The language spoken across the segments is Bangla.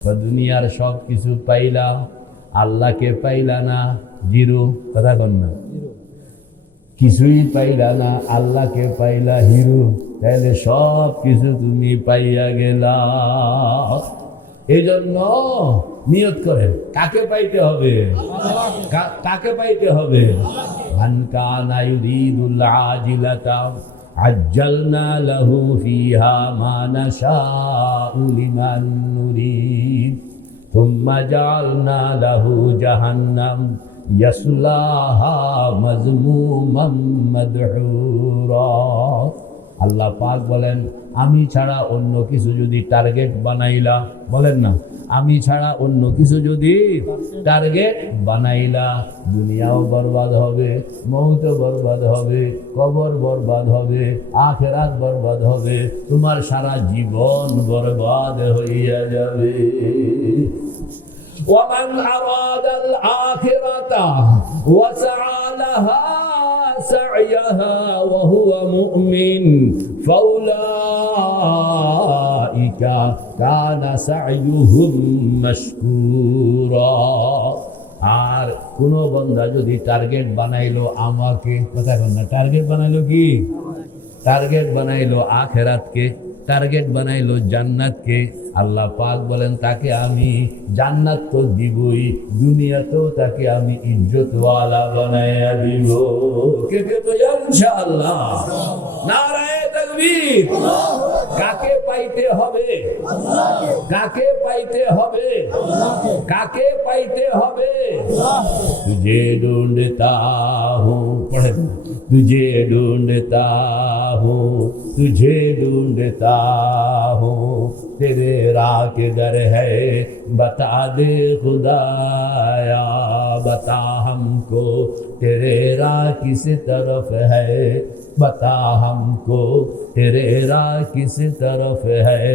দুনিয়ার সব কিছু পাইলা, আল্লাহকে পাইলা না, জিরো। কথা কন না, কিছুই পাইলা না, আল্লাহকে পাইলা হিরো, তাহলে সব কিছু তুমি পাইয়া গেলা। এই জন্য নিয়ত করেন, কাকে পাইতে হবে? কাকে পাইতে হবে? মান কানা ইউরিদুল আজিলাতা আজ্জালনা লাহু ফিহা মা নাশাউ লিমান নুরিদ থুম্মা জাআলনা লাহু জাহান্নাম ইয়াসলাহা মাজমুমান মাদহুরা। আল্লাহ পাক বলেন, আমি ছাড়া অন্য কিছু যদি টার্গেট বানাইলা, বলেন না, আমি ছাড়া অন্য কিছু যদি টার্গেট বানাইলা, দুনিয়াও বরবাদ হবে, মৌতও বরবাদ হবে, কবর বরবাদ হবে, আখিরাত বরবাদ হবে, তোমার সারা জীবন বরবাদ হইয়া যাবে। ومن أراد الآخرة وسعى لها سعيها وهو مؤمن فأولئك كان سعيهم مشكورا। আর কোন বান্দা যদি টার্গেট বানাইলো আমাকে, কথা বল না, টার্গেট বানাইলো কি? টার্গেট বানাইলো আখিরাতকে, টার্গেট বানাইলো জান্নাতকে, আল্লাহ পাক বলেন তাকে আমি জান্নাত তো দিবই, দুনিয়াতেও তাকে আমি ইজ্জতওয়ালা বানায়া দিব। কে কে তো ইনশাআল্লাহ? নারায়ে তাকবীর। কাকে পাইতে হবে? কাকে পাইতে হবে? কাকে পাইতে হবে? তুঝে ढूंढता हूँ, पढ़े, तुझे ढूंढता हूँ, तुझे ढूंढता हूँ, तेरे राह किधर है बता दे खुदाया, बता हमको तेरे राह किस तरफ है, बता हमको तेरे राह किस तरफ है,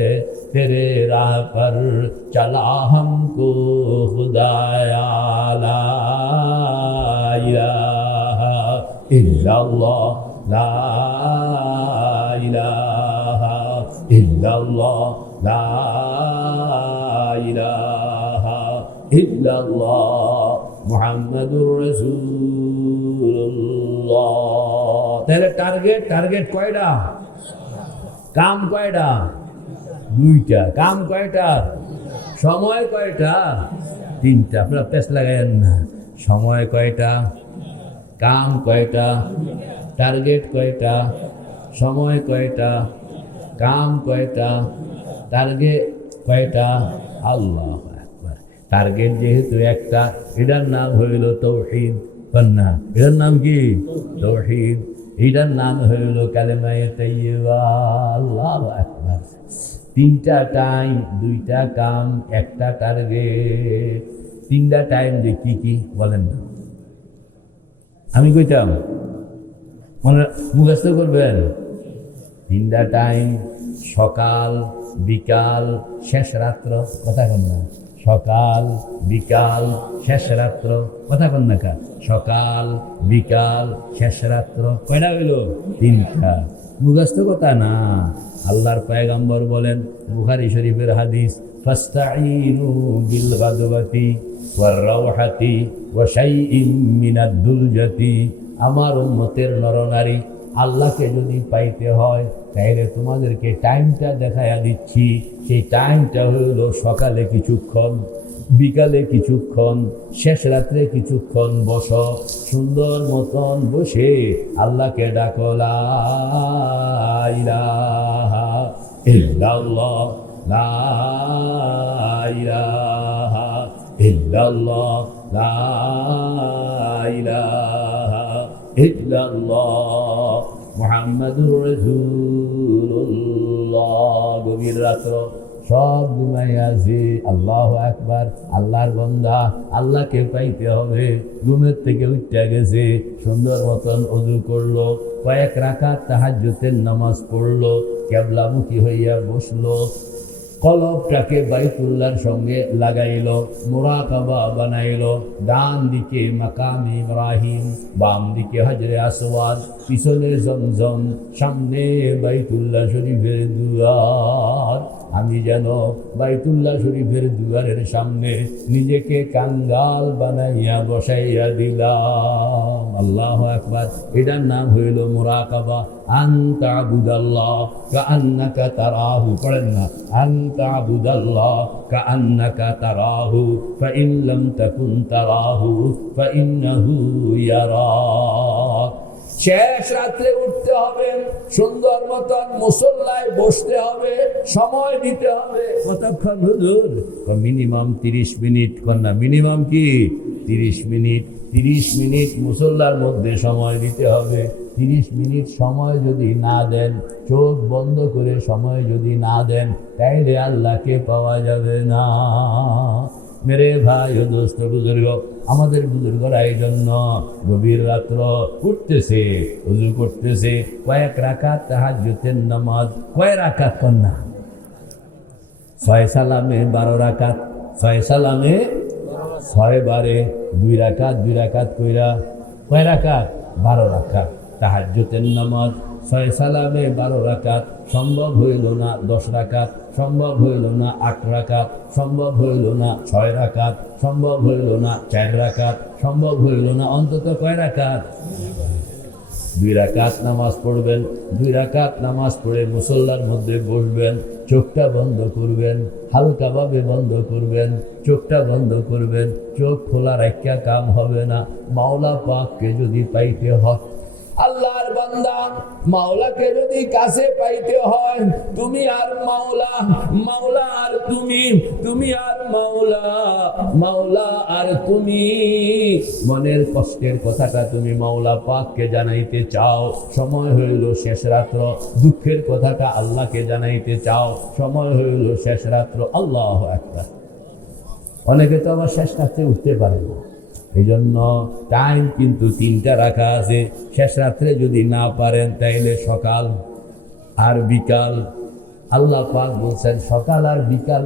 तेरे राह पर चला हमको खुदाया। ला इलाहा इल्लल्लाह, ला इलाहा इल्लल्लाह, ला इलाहा इल्लल्लाह मुहम्मदुर রাসূলুল্লাহ। তাহলে টার্গেট কয়টা? কাম কয়টা? দুইটা। কাম কয়টা? সময় কয়টা? তিনটা। আপনারা পেছ লাগায়েন না। সময় কয়টা? কাম কয়টা? টার্গেট কয়টা? সময় কয়টা? কাম কয়টা? টার্গেট কয়টা? আল্লাহু আকবার। টার্গেট যেহেতু একটা, এটার নাম হইল তাওহীদ। না, এটার নাম কি? তাওহীদ। এটার নাম হইল কালেমায়ে তাইয়্যিবা। আল্লাহু আকবার। তিনটা টাইম, দুইটা কাম, একটা টার্গেট। তিনটা টাইম যে কি কি বলেন না, আমি কইতাম, মনে মুখস্থ করবেন। তিনটা টাইম, সকাল, বিকাল, শেষ রাত্র। কথা কন না, সকাল, বিকাল, শেষ রাত্র। কথা কন না কা, সকাল, বিকাল, শেষ রাত্র। কয়টা হইল? তিনটা। মুখস্থ কথা না। আল্লাহর পয়গম্বর বলেন, বুখারী শরীফের হাদিস, ফাস্তাঈনু বিল গাদওয়াতি ওয়ার রাওহাতি ওয়া শাইইন মিনাদ দুলজাতি। আমার উম্মতের নরনারী, আল্লাহকে যদি পাইতে হয় তাহলে তোমাদেরকে টাইমটা দেখাইয়া দিচ্ছি। সেই টাইমটা হইল সকালে কিছুক্ষণ, বিকালে কিছুক্ষণ, শেষ রাত্রে কিছুক্ষণ বস, সুন্দর মতন বসে আল্লাহকে ডাকো, লা ইলাহা ইল্লাল্লাহ, লা ইলাহা ইল্লাল্লাহ, লা ইলাহা ইল্লাল্লাহ মুহাম্মাদুর রাসূলুল্লাহ। গভীর রাত্র, সব ঘুমাইয়া আছে, আল্লাহু আকবার। আল্লাহর বান্দা, আল্লাহকে পাইতে হবে। ঘুমের থেকে উঠতে গেছে, সুন্দর মতন ওযু করলো, কয়েক রাকাত তাহাজ্জুদের নামাজ পড়লো, কিবলামুখী হইয়া বসলো, কলবটাকে বাইতুল্লাহর সঙ্গে লাগাইল, মুরাকাবা বানাইল। ডান দিকে মাকাম ইব্রাহিম, বাম দিকে হজরে আসওয়াদ, পিছনে জমজম, সামনে বাইতুল্লাহ শরীফের দুয়ার। আমি যেন বাইতুল্লাহ শরীফের দুয়ারের সামনে নিজেকে কাঙ্গাল বানাইয়া বসাইয়া দিলাম। আল্লাহু আকবার। এটার নাম হইল মুরাকাবা। আনতা আবুদাল্লাহ কাআন্নাকা তারাহু, পড়েন না, আনতা আবুদাল্লাহ কাআন্নাকা তারাহু ফাইন লাম তাকুন তারাহু ফাইন্নাহু ইয়ারাক। শেষ রাত্রে উঠতে হবে, সুন্দর মতন মুসল্লায় বসতে হবে, সময় দিতে হবে। কতক্ষণ হুজুর? Minimum 30 minute. কন্যা মিনিমাম কি 30 মিনিট? 30 মিনিট মুসল্লার মধ্যে সময় দিতে হবে। 30 মিনিট সময় যদি না দেন, চোখ বন্ধ করে সময় যদি না দেন, তাইলে আল্লাহকে পাওয়া যাবে না। মেরে ভাই ও দোস্ত বুজুর্গ, আমাদের বুজুর্গরা এই জন্য গভীর রাত্র উঠতেছে, ওযু করতেছে, কয়েক রাকাত তাহাজ্জুদের নামাজ। কয় রাকাত? কন্যা 6 সালামে 12 রাকাত, 6 সালামে 6 বারে 2 রাকাত, 2 রাকাত কইরা কয় রাকাত? 12 রাকাত তাহাজ্জুদের নামাজ। 6 সালামে 12 রাকাত সম্ভব হইল না 10 রাকাত, সম্ভব হইল না 8 রাকাত, সম্ভব হইল না 6 রাকাত, সম্ভব হইল না 4 রাকাত, সম্ভব হইল না অন্তত কয় রাকাত? 2 রাকাত নামাজ পড়বেন। 2 রাকাত নামাজ পড়ে মুসল্লার মধ্যে বসবেন, চোখটা বন্ধ করবেন, হালকাভাবে বন্ধ করবেন, চোখটা বন্ধ করবেন। চোখ খোলা রাখিয়া কাম হবে না। মাওলা পাককে যদি পাইতে হয়, আল্লাহর বান্দা, মাওলাকে যদি কাছে পাইতে হয়, তুমি আর মাওলা, মাওলা আর তুমি, তুমি আর মাওলা, মাওলা আর তুমি। মনের কষ্টের কথাটা তুমি মাওলা পাককে জানাইতে চাও, সময় হইল শেষ রাত্র। দুঃখের কথাটা আল্লাহকে জানাইতে চাও, সময় হইল শেষ রাত্র। আল্লাহু আকবার। অনেকে তো আবার শেষ রাত্রে উঠতে পারে না। এই জন্য টাইম কিন্তু 3টা রাখা আছে। শেষ রাত্রে যদি না পারেন, তাইলে সকাল আর বিকাল। আল্লাহ পাক বলছেন সকাল আর বিকাল,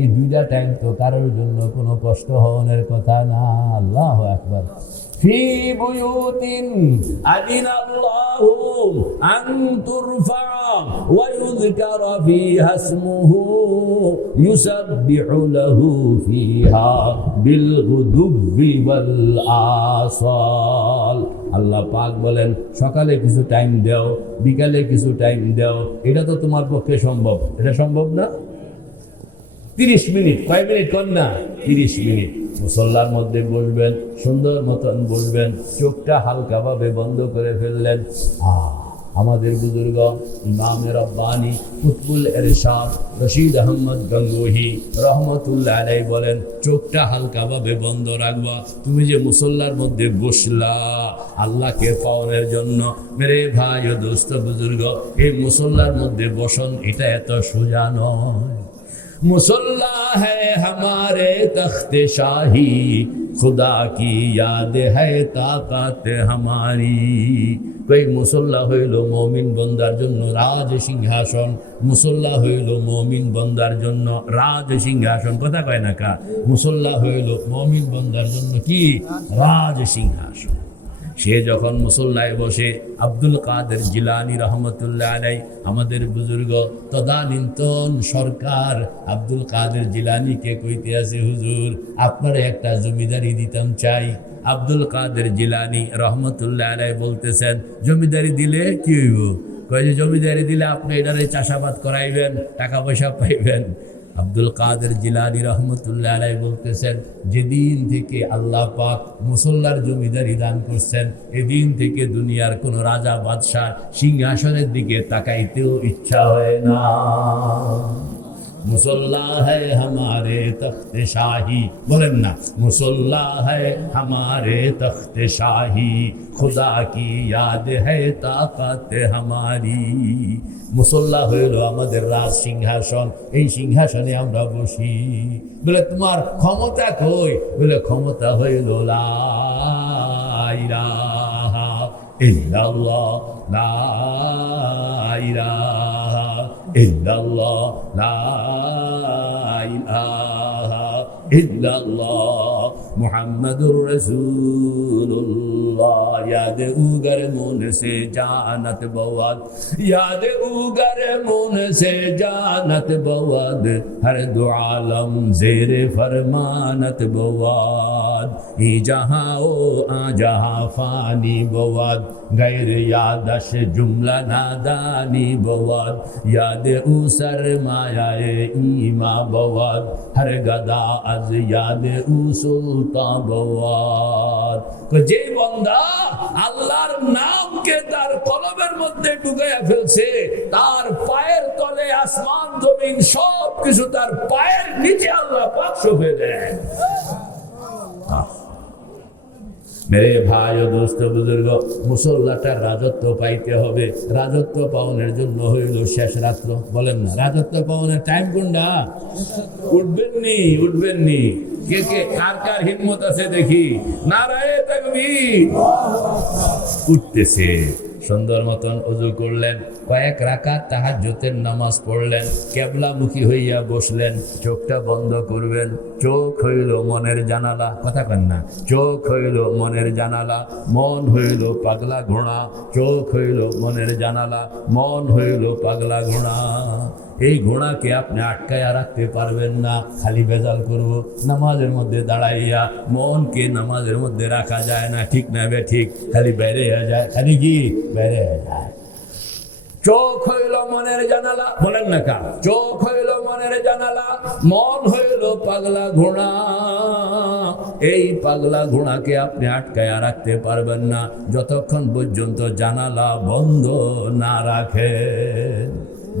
এই 2টা টাইম তো কারোর জন্য কোনো কষ্ট হওয়ার কথা না। আল্লাহু আকবার। ফি বুয়ুতিন আযিনাল্লাহু আন তুরফা ওয়া ইউযকারা ফিহা ইসমুহু ইউসাব্বিহু লাহু ফিহা বিল গুদুবি ওয়াল আসাল। আল্লাহ পাক বলেন সকালে কিছু টাইম দাও, বিকালে কিছু টাইম দাও। এটা তো তোমার পক্ষে সম্ভব? এটা সম্ভব না। 30 মিনিট, কয় মিনিট? কন্যা 30 মিনিট মুসল্লার মধ্যে বসবেন, সুন্দর মতন বসবেন, চোখটা হালকাভাবে বন্ধ করে ফেললেন। আমাদের বুজুর্গ ইমামে রব্বানি কুতুবুল ইরশাদ রশিদ আহমদ গঙ্গোহী রহমতুল্লাহ আলাইহি বলেন, চোখটা হালকাভাবে বন্ধ রাখবা। তুমি যে মুসল্লার মধ্যে বসলা আল্লাহকে পাওয়ার জন্য, মেরে ভাই ও দোস্ত বুজুর্গ, এই মুসল্লার মধ্যে বসন এটা এত সোজা নয়। मुसल्ला है हमारे तख्ते शाही, खुदा की याद है ताकत हमारी। কই মুসল্লা হইল মুমিন বান্দার জন্য রাজ সিংহাসন। মুসল্লা হইল মুমিন বান্দার জন্য রাজ সিংহাসন। কথা কয় না কা? মুসল্লা হইল মুমিন বান্দার জন্য কি? রাজ সিংহাসন। সে যখন মুসল্লায় বসে, আব্দুল কাদের জিলানী রহমতুল্লাহ আলাইহি আমাদের বুজুর্গ তদানীন্তন সরকার আব্দুল কাদের জিলানীকে কইতে আছে, হুজুর আপনার একটা জমিদারি দিতাম চাই। আব্দুল কাদের জিলানী রহমতুল্লাহ আলাইহি বলতেছেন, জমিদারি দিলে কি হইব? কয় যে জমিদারি দিলে আপনি এটারে চাষাবাদ করাইবেন, টাকা পয়সা পাইবেন। আব্দুল কাদের জিলানী রহমতুল্লাহ আলাইহি বলতেছেন, যেদিন থেকে আল্লাহ পাক মুসল্লার জমিদারি দান করছেন, এদিন থেকে দুনিয়ার কোন রাজা বাদশাহ সিংহাসনের দিকে তাকাইতেও ইচ্ছা হয় না। मुसल्ला है हमारे तख्त शाही, बोलें ना, मुसल्ला है हमारे तख्त शाही, खुदा की याद है ताकत हमारी। মুসল্লা হইল আমাদের রাজ সিংহাসন, এই সিংহাসনে আমরা বসি। বলে তোমার ক্ষমতা কই? বলে ক্ষমতা হইল লা ইলাহা ইল্লাল্লাহ, লা ইলাহা ইল্লাল্লাহ, লা ইলাহা ইল্লাল্লাহ, মুহাম্মাদুর রাসূলুল্লাহ। याद उगर मुन से जानत बवाद, याद उगर मुन से जानत बवाद, हर दो आलम जेर फरमानत बवाद। ई जहां ओ आ जहां फानी बवाद, गैर यादश जुमला नादानी बवाद। याद उ सरमायाए ईमा बवाद, हर गदा अज याद उ सुल्तान बवाद। যে বান্দা আল্লাহর নামকে তার কলবের মধ্যে ঢুকাইয়া ফেলছে, তার পায়ের তলে আসমান জমিন সব কিছু তার পায়ের নিচে আল্লাহ পাক সঁপে দেয়। মেরে ভাই ও দোস্ত বুজুর্গ, মুসল্লাটার রাজত্ব পাইতে হবে। রাজত্ব পাওয়ার জন্য হইল শেষ রাত্র। বলেন না, রাজত্ব পাওয়ার টাইম কোনটা? উঠবেননি, উঠবেননি। কে কে কার কার হিম্মত আছে দেখি? নারায়ে তাকবীর। উঠতেছে। সুন্দর মতন ওযু করলেন, কয়েক রাকাত তাহাজ্জুদের নামাজ পড়লেন, কিবলামুখী হইয়া বসলেন। চোখটা বন্ধ করবেন। চোখ হইল মনের জানালা। কথা কেন না? চোখ হইল মনের জানালা, মন হইল পাগলা ঘোড়া। চোখ হইল মনের জানালা, মন হইল পাগলা ঘোড়া। এই ঘোড়াকে আপনি আটকায়া রাখতে পারবেন না, খালি বেজাল করব। নামাজের মধ্যে দাঁড়াইয়া মনকে নামাজের মধ্যে রাখা যায় না, ঠিক না বে ঠিক? খালি বাইরে হয়ে যায়, খালি কি বাইরে হয়ে যায়। চোখ হইল মনের জানালা, বলেন না কা? চোখ হইল মনের জানালা, মন হইল পাগলা ঘোড়া। এই পাগলা ঘোড়াকে আপনি আটকায়া রাখতে পারবেন না যতক্ষণ পর্যন্ত জানালা বন্ধ না রাখেন।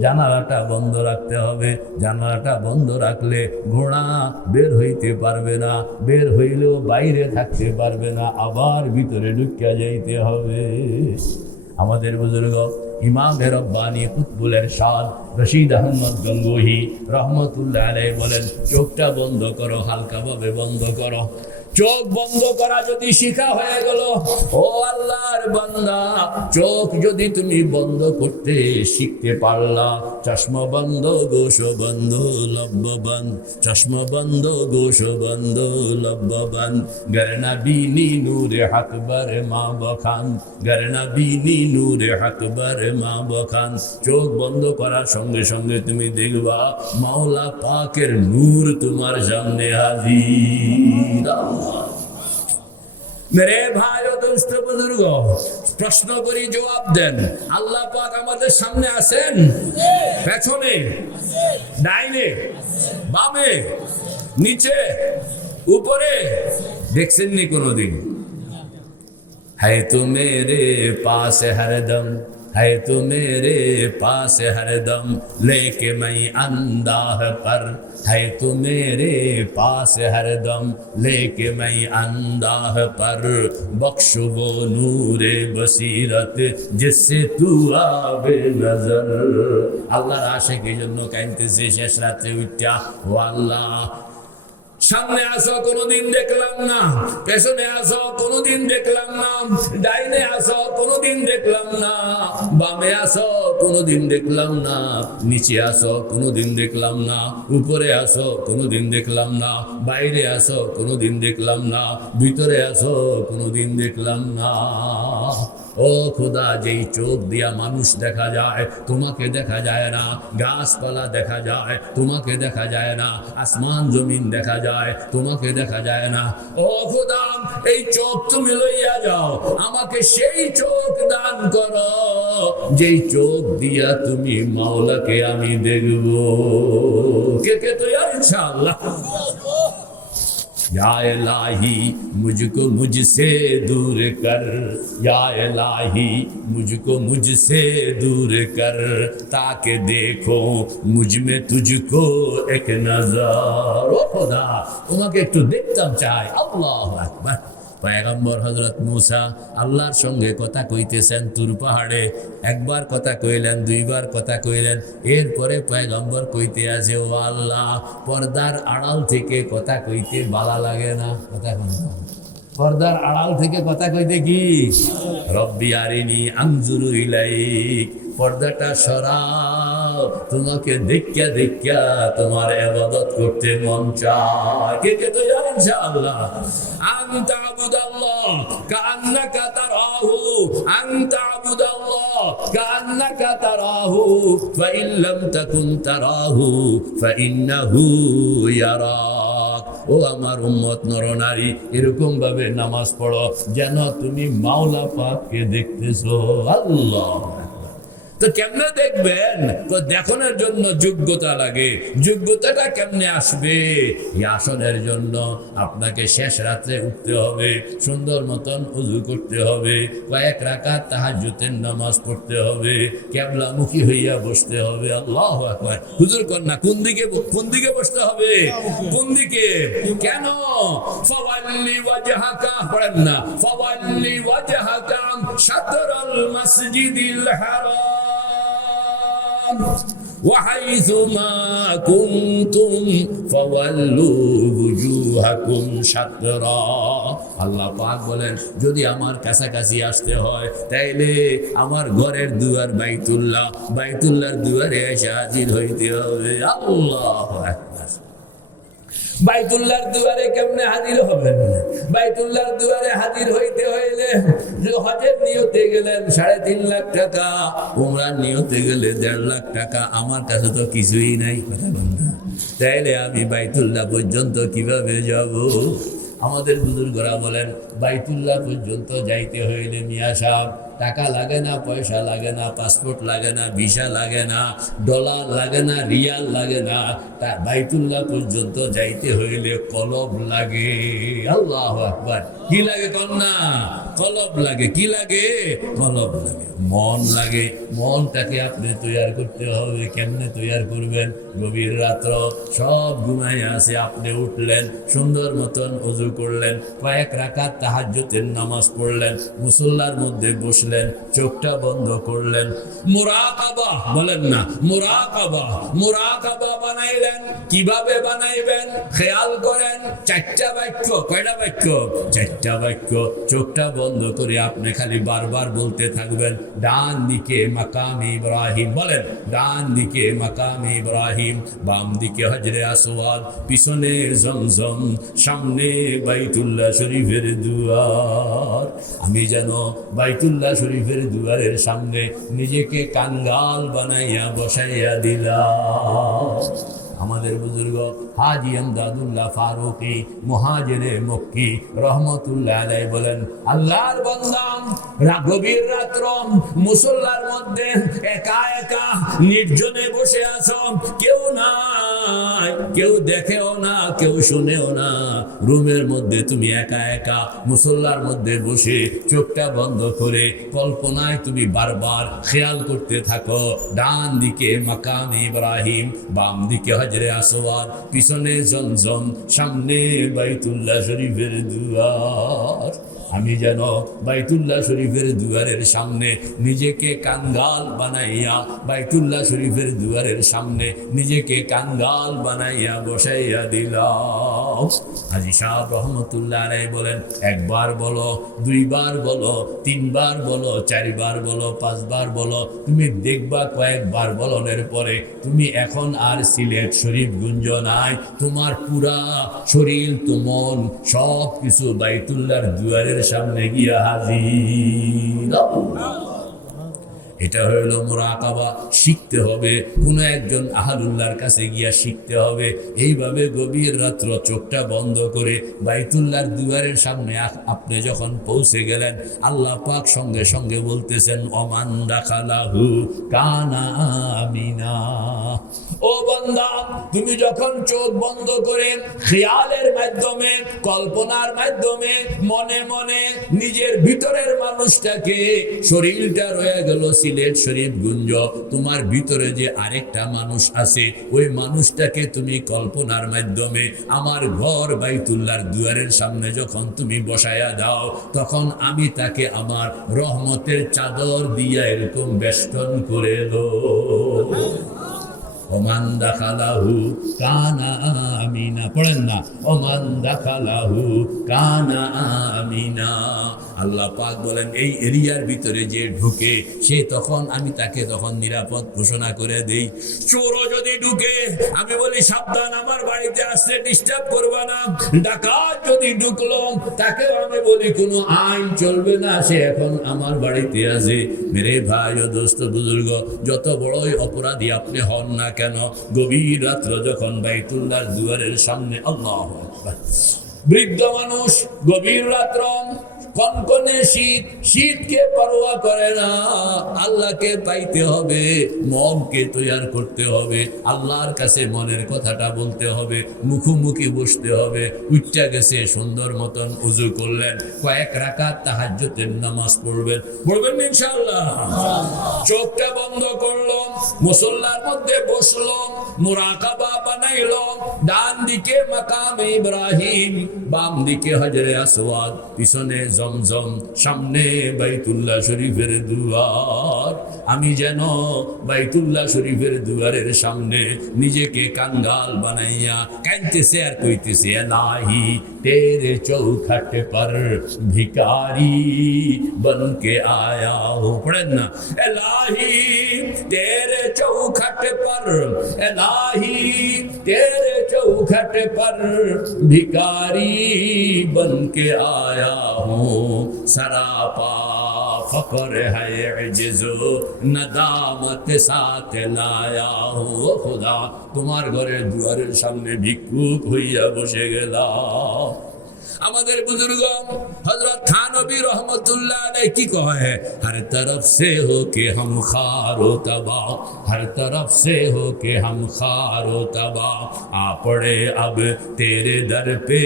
জানালাটা বন্ধ রাখতে হবে। জানালাটা বন্ধ রাখলে ঘোড়া বের হইতে পারবে না, বের হইলেও বাইরে থাকতে পারবে না, আবার ভিতরে ঢুকিয়া যাইতে হবে। আমাদের বুজুর্গ ইমাম রব্বানী কুতবুল ইরশাদ রশিদ আহমদ গঙ্গোহী রহমতুল্লাহ আলাইহি বলেন, চোখটা বন্ধ করো, হালকাভাবে বন্ধ করো। চোখ বন্ধ করা যদি শিখা হয়ে গেল, ও আল্লাহর বান্দা, চোখ যদি তুমি বন্ধ করতে শিখতে পারলা, চশমা বন্ধ গোশ বন্ধ লব্ববান, চশমা বন্ধ গোশ বন্ধ লব্ববান, গরনা বিনি নূরে আকবার মা বখান, গরনা বিনি নূরে আকবার মা বখান। চোখ বন্ধ করার সঙ্গে সঙ্গে তুমি দেখবা মাওলা পাকের নূর তোমার সামনে হাজির। মেরে ভাই ও দোস্ত বুজুর্গ, প্রশ্ন করি, জবাব দেন। আল্লাহ পাক আমাদের সামনে আছেন? পেছনে, ডাইনে, বামে, নিচে, উপরে? দেখছেননি কোনোদিন? है तो मेरे पास हरदम, है तो मेरे पास हरदम, लेके मैं अंदाह पर, है तो मेरे पास हरदम, लेके मैं अंदाह पर, बख्श वो नूरे बसीरत जिससे तू आवे नजर। আল্লাহর আশিকের জন্য কাঁদতেছে শেষ রাতে উঠা, ও আল্লাহ, সামনে আসো কোনোদিন দেখলাম না, পেছনে আসো কোনোদিন দেখলাম না, ডাইনে আসো কোনোদিন দেখলাম না, বামে আসো কোনোদিন দেখলাম না, নিচে আসো কোনোদিন দেখলাম না, উপরে আসো কোনোদিন দেখলাম না, বাইরে আসো কোনোদিন দেখলাম না, ভিতরে আসো কোনোদিন দেখলাম না। ও খোদা, যেই চোখ দিয়া মানুষ দেখা যায়, তোমাকে দেখা যায় না, গাছপালা দেখা যায়, তোমাকে দেখা যায় না, আসমান জমিন দেখা যায়, তোমাকে দেখা যায় না। ও খোদা, এই চোখ তুমি লইয়া যাও, আমাকে সেই চোখ দান করো যেই চোখ দিয়া তুমি মাওলাকে আমি দেখব। কে কে তো ইনশাআল্লাহ। या इलाही मुझको मुझसे दूर कर, या इलाही मुझको मुझसे दूर कर, ताकि देखो मुझ में तुझको एक नजर। ओ खुदा, তোমাকে একটু দেখতাম চাই। আল্লাহু আকবার। পয়গম্বর হযরত মূসা আল্লাহর সঙ্গে কথা কইতেছেন তুর পাহাড়ে। একবার কথা কইলেন, দুইবার কথা কইলেন, এরপরে পয়গম্বর কইতে আছে, ও আল্লাহ, পর্দার আড়াল থেকে কথা কইতে ভালো লাগে না। কথা কইতে, পর্দার আড়াল থেকে কথা কইতে কি? রব্বি আরিনি আনজুরু ইলাইক। পর্দাটা সরাও, তোমাকে দেখা দেখা তোমার ইবাদত করতে মন চায়। কে কে তৈরি ইনশাআল্লাহ? আনতা আবুদাল্লাহ কাআন্নাকা তারাহু, আনতা আবুদাল্লাহ কাআন্নাকা তারাহু, ফাইন লাম তাকুন তারাহু ফাইন্নাহু ইয়ারাক। ও আমার উম্মত নরনারী, এরকম ভাবে নামাজ পড়ো যেন তুমি মাওলা পাককে দেখতেছো। আল্লাহ। তো কেমনে দেখবেন? তো দেখানোর জন্য যোগ্যতা লাগে। যোগ্যতাটা কেমনে আসবে? এই আসনের জন্য আপনাকে শেষ রাত্রে উঠতে হবে, সুন্দর মতন ওযু করতে হবে, কয়েক রাকাত তাহাজ্জুদের নামাজ পড়তে হবে, কিবলামুখী হইয়া বসতে হবে। আল্লাহু আকবার। হুজুর কন্যা কোন দিকে বসতে হবে? কোন দিকে? কেন? ফাওয়াল্লি ওয়াজহাকা পড়েন না, ফাওয়াল্লি ওয়াজহাকা শাতরাল মাসজিদিল হারাম وحيث ما كنتم فولوا وجوهكم شطرا। আল্লাহ পাক বলেন, যদি আমার কাছাকাছি আসতে হয় তাইলে আমার ঘরের দুয়ার বাইতুল্লাহ, বাইতুল্লাহর দুয়ারে এসে হাজির হইতে হবে। আল্লাহু আকবার। বাইতুল্লাহর দুয়ারে কেমনে হাজির হবেন? বাইতুল্লাহর দুয়ারে হাজির হইতে হইলে হজের নিয়তে গেলেন 3.5 লাখ টাকা, উমরার নিয়তে গেলে 1.5 লাখ টাকা। আমার কাছে তো কিছুই নাই, কথা বন্ধা। তাইলে আমি বাইতুল্লাহ পর্যন্ত কিভাবে যাব? আমাদের বুজুর্গরা বলেন, বাইতুল্লাহ পর্যন্ত যাইতে হইলে মিয়া সাহেব টাকা লাগে না, পয়সা লাগে না, পাসপোর্ট লাগে না, ভিসা লাগে না, ডলার লাগে না, রিয়াল লাগে না। তা বাইতুল্লাহ পর্যন্ত যাইতে হইলে কলব লাগে। আল্লাহু আকবার। কি লাগে কন্যা? কলব লাগে। কি লাগে? কলব লাগে। মন লাগে। মনটাকে আপনি তৈয়ার করতে হবে। কেমনে তৈয়ার করবেন? গভীর রাত্র সব ঘুমাই আছে, আপনি উঠলেন, সুন্দর মতন ওযু করলেন, কয়েক রাকাত তাহাজ্জুদের নামাজ পড়লেন, মুসল্লার মধ্যে বসলেন, চোখটা বন্ধ করলেন, মুরাকাবা বলেন না, মুরাকাবা, মুরাকাবা বানাইলেন। কিভাবে বানাইবেন? খেয়াল করেন। 4টা বাক্য। কয়টা বাক্য? 4টা বাক্য। চোখটা বন্ধ করে আপনি খালি বারবার বলতে থাকবেন, ডান দিকে মাকাম ইব্রাহিম। বলেন, ডান দিকে মাকাম ইব্রাহিম, বাম দিকে হজরে আসওয়াদ, পিছনে জমজম, সামনে বাইতুল্লাহ শরীফের দুয়ার। আমি যেন বাইতুল্লাহ শরীফের দুয়ারের সামনে নিজেকে কাঙ্গাল বানাইয়া বসাইয়া দিলাম। আমাদের বুজুর্গ হাজী আমদাদুল্লাহ ফারুকী মুহাজিরে মক্কি রহমতুল্লাহ আলাইহি বলেন, আল্লাহর বান্দা গভীর রাত্র মুসল্লার মধ্যে একা একা নির্জনে বসে আছো, কেউ নাই, কেউ দেখেও না, কেউ শুনেও না। রুমের মধ্যে তুমি একা একা মুসল্লার মধ্যে বসে চোখটা বন্ধ করে কল্পনায় তুমি বারবার খেয়াল করতে থাকো, ডান দিকে মাকাম ইব্রাহিম, বাম দিকে হজরে আসওয়াদ, পিছনে জমজম, সামনে বাইতুল্লাহ শরীফের দুয়ার। আমি যেন বাইতুল্লাহ শরীফের দুয়ারের সামনে নিজেকে কাঙ্গাল বানাইয়া, বাইতুল্লাহ শরীফের দুয়ারের সামনে নিজেকে কাঙ্গাল বানাইয়া বসাইয়া দিলাম। হাজী সাহেব রহমতুল্লাহ আলাইহি বলেন, একবার বলো, 2 বার বলো, 3 বার বলো, 4 বার বলো, 5 বার বলো, তুমি দেখবা কয়েকবার বলনের পরে তুমি এখন আর সিলেট শরীফ গুঞ্জ নাই, তোমার পুরা শরীর তো মন সব কিছু বাইতুল্লাহর দুয়ারের সামনে গিয়া হাজির। এটা হইল মুরাকাবা। শিখতে হবে, কোনো একজন আহলুল্লাহর কাছে গিয়া শিখতে হবে। এইভাবে গভীর রাত্র চোখটা বন্ধ করে বাইতুল্লাহর দুয়ারের সামনে আপনি যখন পৌঁছে গেলেন, আল্লাহ পাক সঙ্গে সঙ্গে বলতেছেন, ওমান দাখালাহু কানা আমিনা। ও বান্দা, তুমি যখন চোখ বন্ধ করে খেয়ালের মাধ্যমে, কল্পনার মাধ্যমে মনে মনে নিজের ভিতরের মানুষটাকে, শরীরটা রয়ে গেল সিলেট শরীফ গুঞ্জ, তোমার ভিতরে যে আরেকটা মানুষ আছে, ওই মানুষটাকে তুমি কল্পনার মাধ্যমে আমার ঘর বাইতুল্লাহর দুয়ারের সামনে যখন তুমি বসায়া দাও, তখন আমি তাকে আমার রহমতের চাদর দিয়া এরকম বেষ্টন করে দো। ওমান দাখালাহু কানা আমিনা। পড়েন না, ওমান দাখালাহু কানা আমিনা। আল্লাহ পাক বলেন এই এরিয়ার ভিতরে যে ঢুকে সে তখন আমি তাকে তখন নিরাপদ ঘোষণা করে দেই। চোরও যদি ঢুকে আমি বলি সাবধান, আমার বাড়িতে আসতে ডিস্টার্ব করবা না। ডাকাত যদি ঢুকলো তাকেও আমি বলি কোনো আইন চলবে না, সে এখন আমার বাড়িতে আছে। মেরে ভাই ও দোস্ত বুজুর্গ, যত বড়ই অপরাধী আপনি হন না কেন, গভীর রাত্র যখন বাইতুল্লাহর দুয়ারের সামনে, আল্লাহু আকবার, বৃদ্ধ মানুষ, গভীর রাত্র, কনকনে শীত, শীতকে পরোয়া করে না। আল্লাহকে পাইতে হবে, মনকে তৈয়ার করতে হবে, আল্লাহর কাছে মনের কথাটা বলতে হবে, মুখোমুখি বসতে হবে। উঠতে গেছে, সুন্দর মতন উজু করলেন, কয়েক রাকাত তাহাজ্জুদের নামাজ পড়বেন ইনশাআল্লাহ। চোখটা বন্ধ করলো, মুসল্লার মধ্যে বসলো, মুরাকাবা বানাইলো। ডান দিকে মাকাম ইব্রাহিম, বাম দিকে হজরে আসওয়াদ, পিছনে জমজম, সামনে বাইতুল্লাহ শরীফের দুয়ার। আমি যেন বাইতুল্লাহ শরীফের দুয়ারের সামনে নিজেকে কাঙ্গাল বানাইয়া কাঁদতেছে আর কইতেছে, এলাহি তেরে চৌখট पर भिखारी बन के आया हूँ। पढ़ें ना, एलाही तेरे चौखट पर, एलाही तेरे चौखट पर भिखारी बन के आया हूँ। सरापा फकर है अजिज़ो नदामत साथ लाया हूँ। खुदा তোমার ঘরের দুয়ারের সামনে ভিক্ষুক হইয়া বসে গেলাম। আমাদের বুজুর্গ হযরত থানবী रहमतुल्लाह अलैह की कहे, हर तरफ से हो के हम खारो तबा, हर तरफ से हो के हम खारो तबा, आ पड़े अब तेरे दर पे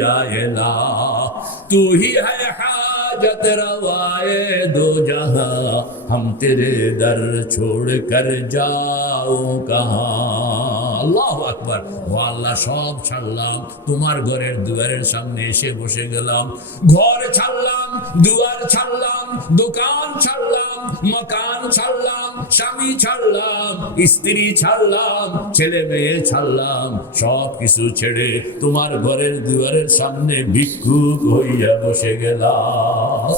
या इला, तू ही है हाजत रवाए दो जहां, हम तेरे दर छोड़ कर जाओ कहां। আল্লাহু আকবার। ও আল্লাহ, সব ছাড়লাম, তোমার ঘরের দুয়ারের সামনে এসে বসে গেলাম। ঘর ছাড়লাম, দুয়ার ছাড়লাম, দোকান ছাড়লাম, মকান ছাড়লাম, স্বামী ছাড়লাম, স্ত্রী ছাড়লাম, ছেলে মেয়ে ছাড়লাম, সব কিছু ছেড়ে তোমার ঘরের দুয়ারের সামনে ভিক্ষুক হইয়া বসে গেলাম।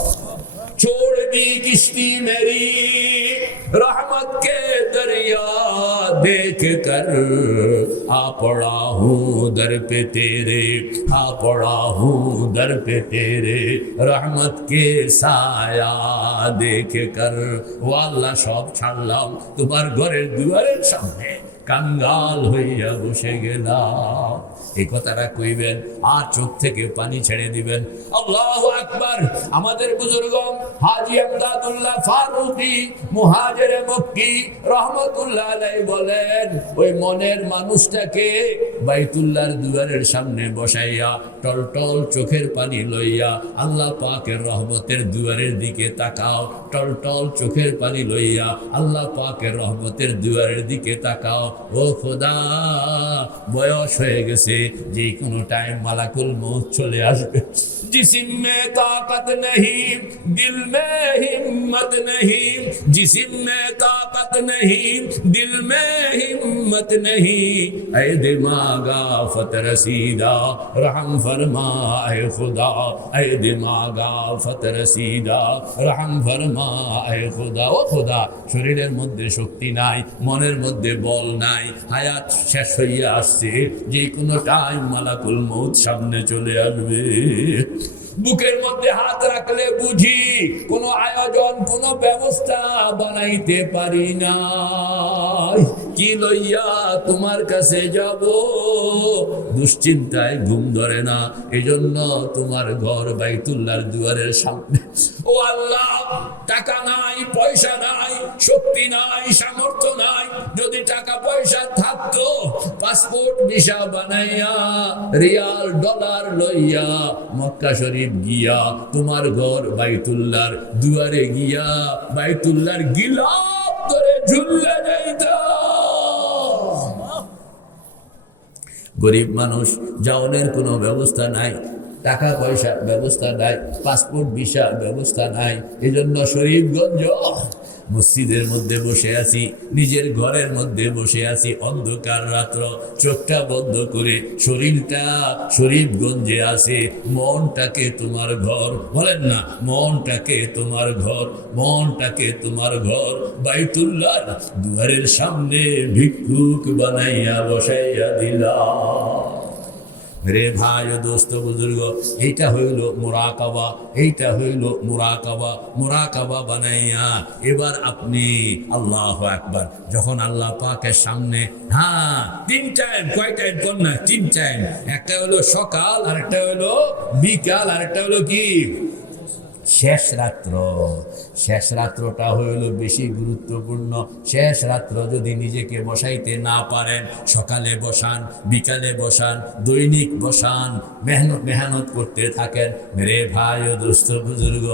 छोड़ दी किश्ती मेरी रहमत के दरिया देख कर, आ पड़ा हूँ दर पे तेरे, आ पड़ा हूँ दर पे तेरे, रहमत के साया देख कर। ও আল্লাহ, সব ছাড়লাম, তোমার ঘরের দুয়ারের সামনে কাঙ্গাল হইয়া বসে গেলাম। এই কথাটা কইবেন আর চোখ থেকে পানি ছেড়ে দিবেন। আল্লাহু আকবার। আমাদের বুজুর্গ হাজী আমদাদুল্লাহ ফারুকী মুহাজিরে মক্কি রহমতুল্লাহ আলাইহি বলেন, ওই মনের মানুষটাকে বাইতুল্লাহর দুয়ারের সামনে বসাইয়া টলটল চোখের পানি লইয়া আল্লাহ পাকের রহমতের দুয়ারের দিকে তাকাও। টলটল চোখের পানি লইয়া আল্লাহ পাকের রহমতের দুয়ারের দিকে তাকাও। ও খোদা, বয়স হয়ে গেছে, যে কোনো টাইম মালাকুল মউত চলে আসবে। जिस्म में ताकत नहीं, दिल में हिम्मत नहीं, जिस्म में ताकत नहीं, दिल में हिम्मत नहीं, ऐ दिमागा फत रसीदा रहम फरमा ऐ खुदा, ऐ दिमागा फत रसीदा रहम फरमा ऐ खुदा। ও খোদা, শরীরের মধ্যে শক্তি নাই, মনের মধ্যে বল নাই, হায়াত শেষ হইয়া আসছে, যে কোনো টাইম মালাকুল মউত সামনে চলে আসবে। বুকের মধ্যে হাত রাখলে বুঝি কোনো আয়োজন, কোনো ব্যবস্থা বানাইতে পারি না। কি লইয়া তোমার কাছে যাব, দুশ্চিন্তায় ঘুম ধরে না। এজন্য তোমার ঘর বাইতুল্লাহর দুয়ারের সামনে। ও আল্লাহ, টাকা নাই, পয়সা নাই, শক্তি নাই, সামর্থ্য নাই। যদি টাকা পয়সা থাকতো, পাসপোর্ট ভিসা বানাইয়া রিয়াল ডলার লইয়া মক্কা শরীফ গিয়া তোমার ঘর বাইতুল্লাহর দুয়ারে গিয়া বাইতুল্লাহর গিলাফ করে ঝুলে যাইতাম। গরিব মানুষ, যাওনের কোনো ব্যবস্থা নাই, টাকা পয়সা ব্যবস্থা নাই, পাসপোর্ট ভিসা ব্যবস্থা নাই। এজন্য শরীফগঞ্জ মসজিদের মধ্যে বসে আছি, নিজের ঘরের মধ্যে বসে আছি, অন্ধকার রাত্র, চোখটা বন্ধ করে শরীফগঞ্জে আছে, মনটাকে তোমার ঘর, বলেন না, মনটাকে তোমার ঘর, মনটাকে তোমার ঘর বাইতুল্লাহ দুয়ারের সামনে ভিক্ষুক বানাইয়া বসাইয়া দিলা। রে ভাই ও দোস্ত বুজুর্গ, এইটা হইল মুরাকাবা, এইটা হইল মুরাকাবা। মুরাকাবা বানাইয়া এবার আপনি আল্লাহু আকবার, যখন আল্লাহ পাকের সামনে, হ্যাঁ 3 টাইম, কয় টাইম কোন না, 3 টাইম, একটা হলো সকাল, আরেকটা হলো বিকাল, আরেকটা হলো কি শেষ রাত্র। শেষ রাত্রটা হইল বেশি গুরুত্বপূর্ণ। শেষ রাত্র যদি নিজেকে বসাইতে না পারেন, সকালে বসান, বিকালে বসান, দৈনিক বসান, মেহনত করতে থাকেন। মেরে ভাই ও দোস্ত বুজুর্গ,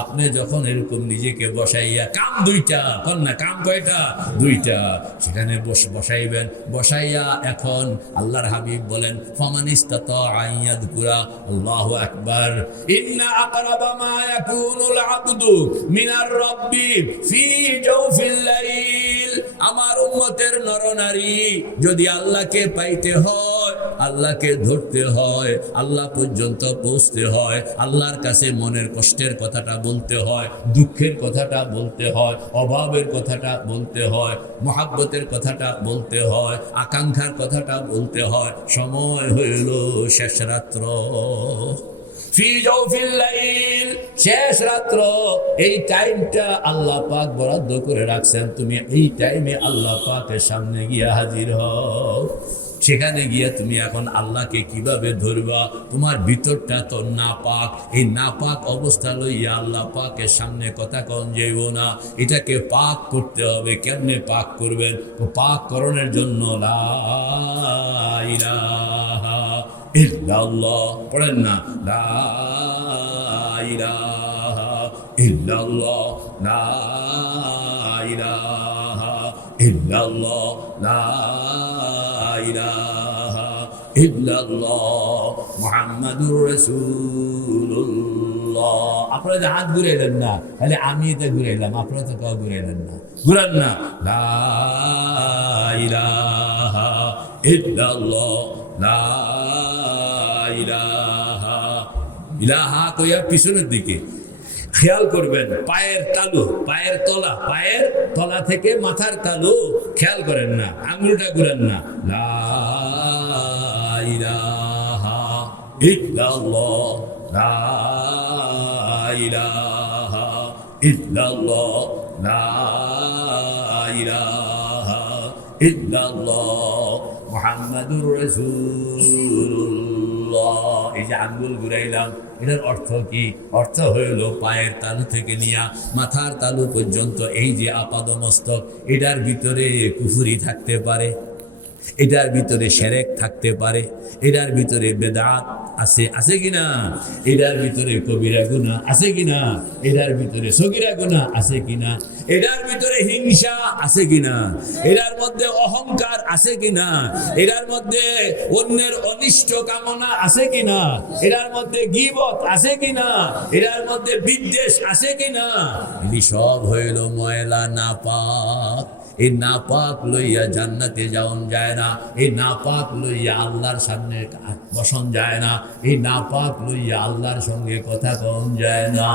আপনি যখন এরকম নিজেকে বসাইয়া, কাম 2টা, কন না কাম কয়টা, 2টা, সেখানে বসাইবেন। বসাইয়া এখন আল্লাহর হাবিব বলেন, ফামান ইসতাতা আন ইয়াযকুরা আল্লাহু আকবার, ইন্না আকরাবা মা ইয়াকুনুল আবদু মিনার রাব্বি ফি জাওফিল লাইল। আমার উম্মতের নরনারী যদি আল্লাহকে পাইতে হয়, আল্লাহকে ধরতে হয়, আল্লাহ পর্যন্ত পৌঁছতে হয়, আল্লাহর কাছে মনের কষ্টের কথাটা বলতে হয়, দুঃখের কথাটা বলতে হয়, অভাবের কথাটা বলতে হয়, মহাব্বতের কথাটা বলতে হয়, আকাঙ্ক্ষার কথাটা বলতে হয়, সময় হইল শেষ রাত্র। ফি জাওফিল লাইল, শেষ রাত্র। এই টাইমটা আল্লাহ পাক বরাদ্দ করে রাখছেন, তুমি এই টাইমে আল্লাহ পাকের সামনে গিয়া হাজির হও। সেখানে গিয়া তুমি এখন আল্লাহকে কিভাবে ধরবা? তোমার ভিতরটা তো নাপাক, এই নাপাক অবস্থা লইয়া আল্লাহ পাকের সামনে কথা কন যাইব না, এটাকে পাক করতে হবে। কেমনে পাক করবেন? তো পাক করণের জন্য লা ইলাহা ইল্লাল্লাহ পড়েন না, লা ইলাহা ইল্লাল্লাহ, লা ইলাহা ইল্লাল্লাহ, লা ইলাহা ইল্লাল্লাহ মুহাম্মাদুর রাসূলুল্লাহ। আপনারা যে হাত ঘুরাইলেন না, তাহলে আমি এটা ঘুরাইলাম, আপনারা তো কেউ ঘুরাইলেন না, ঘুরান না। লা ইলাহা ইল্লাল্লাহ, লা ইলাহা, ইলাহা কইয়া পিছনের দিকে খেয়াল করবেন, পায়ের তালু, পায়ের তলা, পায়ের তলা থেকে মাথার তালু খেয়াল করেন না, আঙুলটা ঘুরান না। লা ইলাহা ইল্লাল্লাহ, লা ইলাহা ইল্লাল্লাহ, লা ইলাহা ইল্লাল্লাহ মুহাম্মাদুর রাসূলুল্লাহ। এই যে আঙ্গুল ঘুরাইলাম, এটার অর্থ কি? অর্থ হইল পায়ের তালু থেকে নিয়া মাথার তালু পর্যন্ত এই যে আপাদমস্তক, এটার ভিতরে কুফরি থাকতে পারে, এটার ভিতরে শিরক থাকতে পারে, এটার ভিতরে বেদাত আছে, আছে কিনা? এটার ভিতরে কবিরা গুনাহ আছে কিনা? এটার ভিতরে সগীরা গুনাহ আছে কিনা? এটার ভিতরে হিংসা আছে কিনা? এটার মধ্যে অহংকার আছে কিনা? এটার মধ্যে অন্যের অনিষ্ট কামনা আছে কিনা? এটার মধ্যে গীবত আছে কিনা? এটার মধ্যে বিদ্বেষ আছে কিনা? এটি সব হইল ময়লা, নাপাক। এই নাপাক লইয়া জান্নাতে যাওন যায় না, এই নাপাক লইয়া আল্লাহর সামনে বসন যায় না, এই নাপাক লইয়া আল্লাহর সঙ্গে কথা কন যায় না।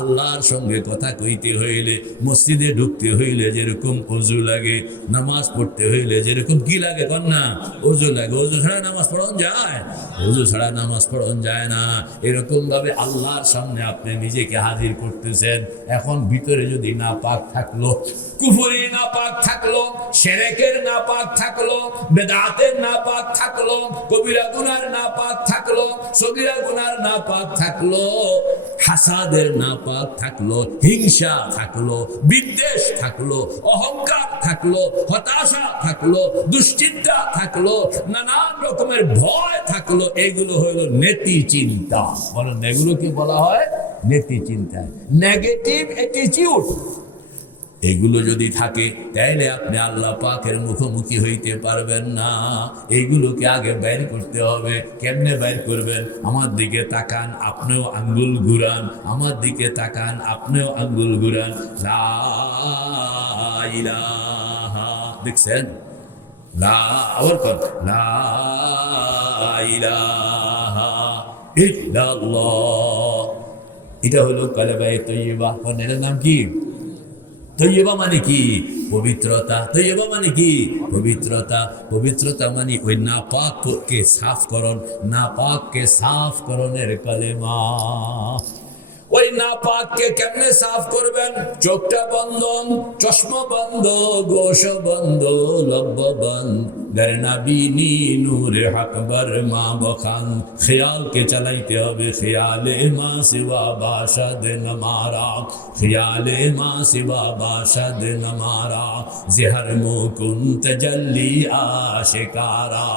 আল্লাহর সঙ্গে কথা কইতে হইলে, মসজিদে ঢুকতে হইলে যেরকম ওযু লাগে, নামাজ পড়তে হইলে যেরকম কি লাগে কন না, ওযু লাগে। ওযু ছাড়া নামাজ পড়ন যায়? ওযু ছাড়া নামাজ পড়ন যায় না। এরকম ভাবে আল্লাহর সামনে আপনি নিজেকে হাজির করতেছেন। এখন ভিতরে যদি নাপাক থাকলো, কুফরি নাপাক থাকলো, শিরকের নাপাক থাকলো, বেদাতের নাপাক থাকলো, কবিরা গুনার নাপাক থাকলো, সগীরা গুনার নাপাক থাকলো, হাসাদের নাপাক থাকলো, হিংসা থাকলো, বিদ্বেষ থাকলো, অহংকার থাকলো, হতাশা থাকলো, দুশ্চিন্তা থাকলো, নানান রকমের ভয় থাকলো, এগুলো হইল নেতি চিন্তা। বলেন, এগুলো কি বলা হয়? নেতি চিন্তা, নেগেটিভ অ্যাটিটিউড। এগুলো যদি থাকে তাইলে আপনি আল্লাহ পাকের মুখোমুখি হইতে পারবেন না। এইগুলোকে আগে বের করতে হবে। কেমনে বের করবেন? আমার দিকে তাকান, আপনিও আঙ্গুল ঘুরান, আমার দিকে তাকান, আপনিও আঙ্গুল ঘুরান। লা ইলাহা, দেখছেন? লা, আবার কর, লা ইলাহা ইল্লাল্লাহ। এটা হলো কালেমায়ে তৈয়বা। এর নাম কি? তৈয়বা মানে কি? পবিত্রতা। তৈয়বা মানে কি? পবিত্রতা। পবিত্রতা মানে ওই নাপাককে সাফ করণ, নাপাককে সাফ করণের কালেমা। ওই নাপাককে কেমনে সাফ করবেন? চোখটা বন্ধ, চশমা বন্ধ, গোশ বন্ধ, লব্ব বন্ধ, গরনাবিনী নূরে আকবর মা বখান। খেয়ালকে চালাইতে হবে। খেয়ালে মা সিবা বাসাদ নমারা, খেয়ালে মা সিবা বাসাদ নমারা, জেহার মুকুন তজল্লি আশিকারা।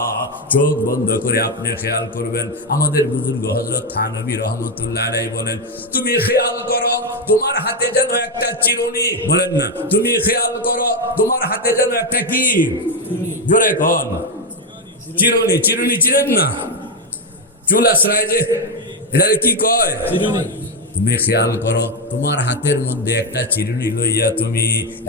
চোখ বন্ধ করে আপনি খেয়াল করবেন। আমাদের বুজুর্গ হযরত থানবী রহমতুল্লাহ আলাইহি বলেন, তুমি খেয়াল করো তোমার হাতে যেন একটা চিরুনি, বলেন না, তুমি খেয়াল করো তোমার হাতে যেন একটা কি, জোরে কোন, চিরুনি। চিরুনি চিনেন না? চুল আশ্রয় যে, এটা কি কয়? চিরুনি। তুমি খেয়াল করো তোমার হাতের মধ্যে একটা চিরুনি লইয়া তুমি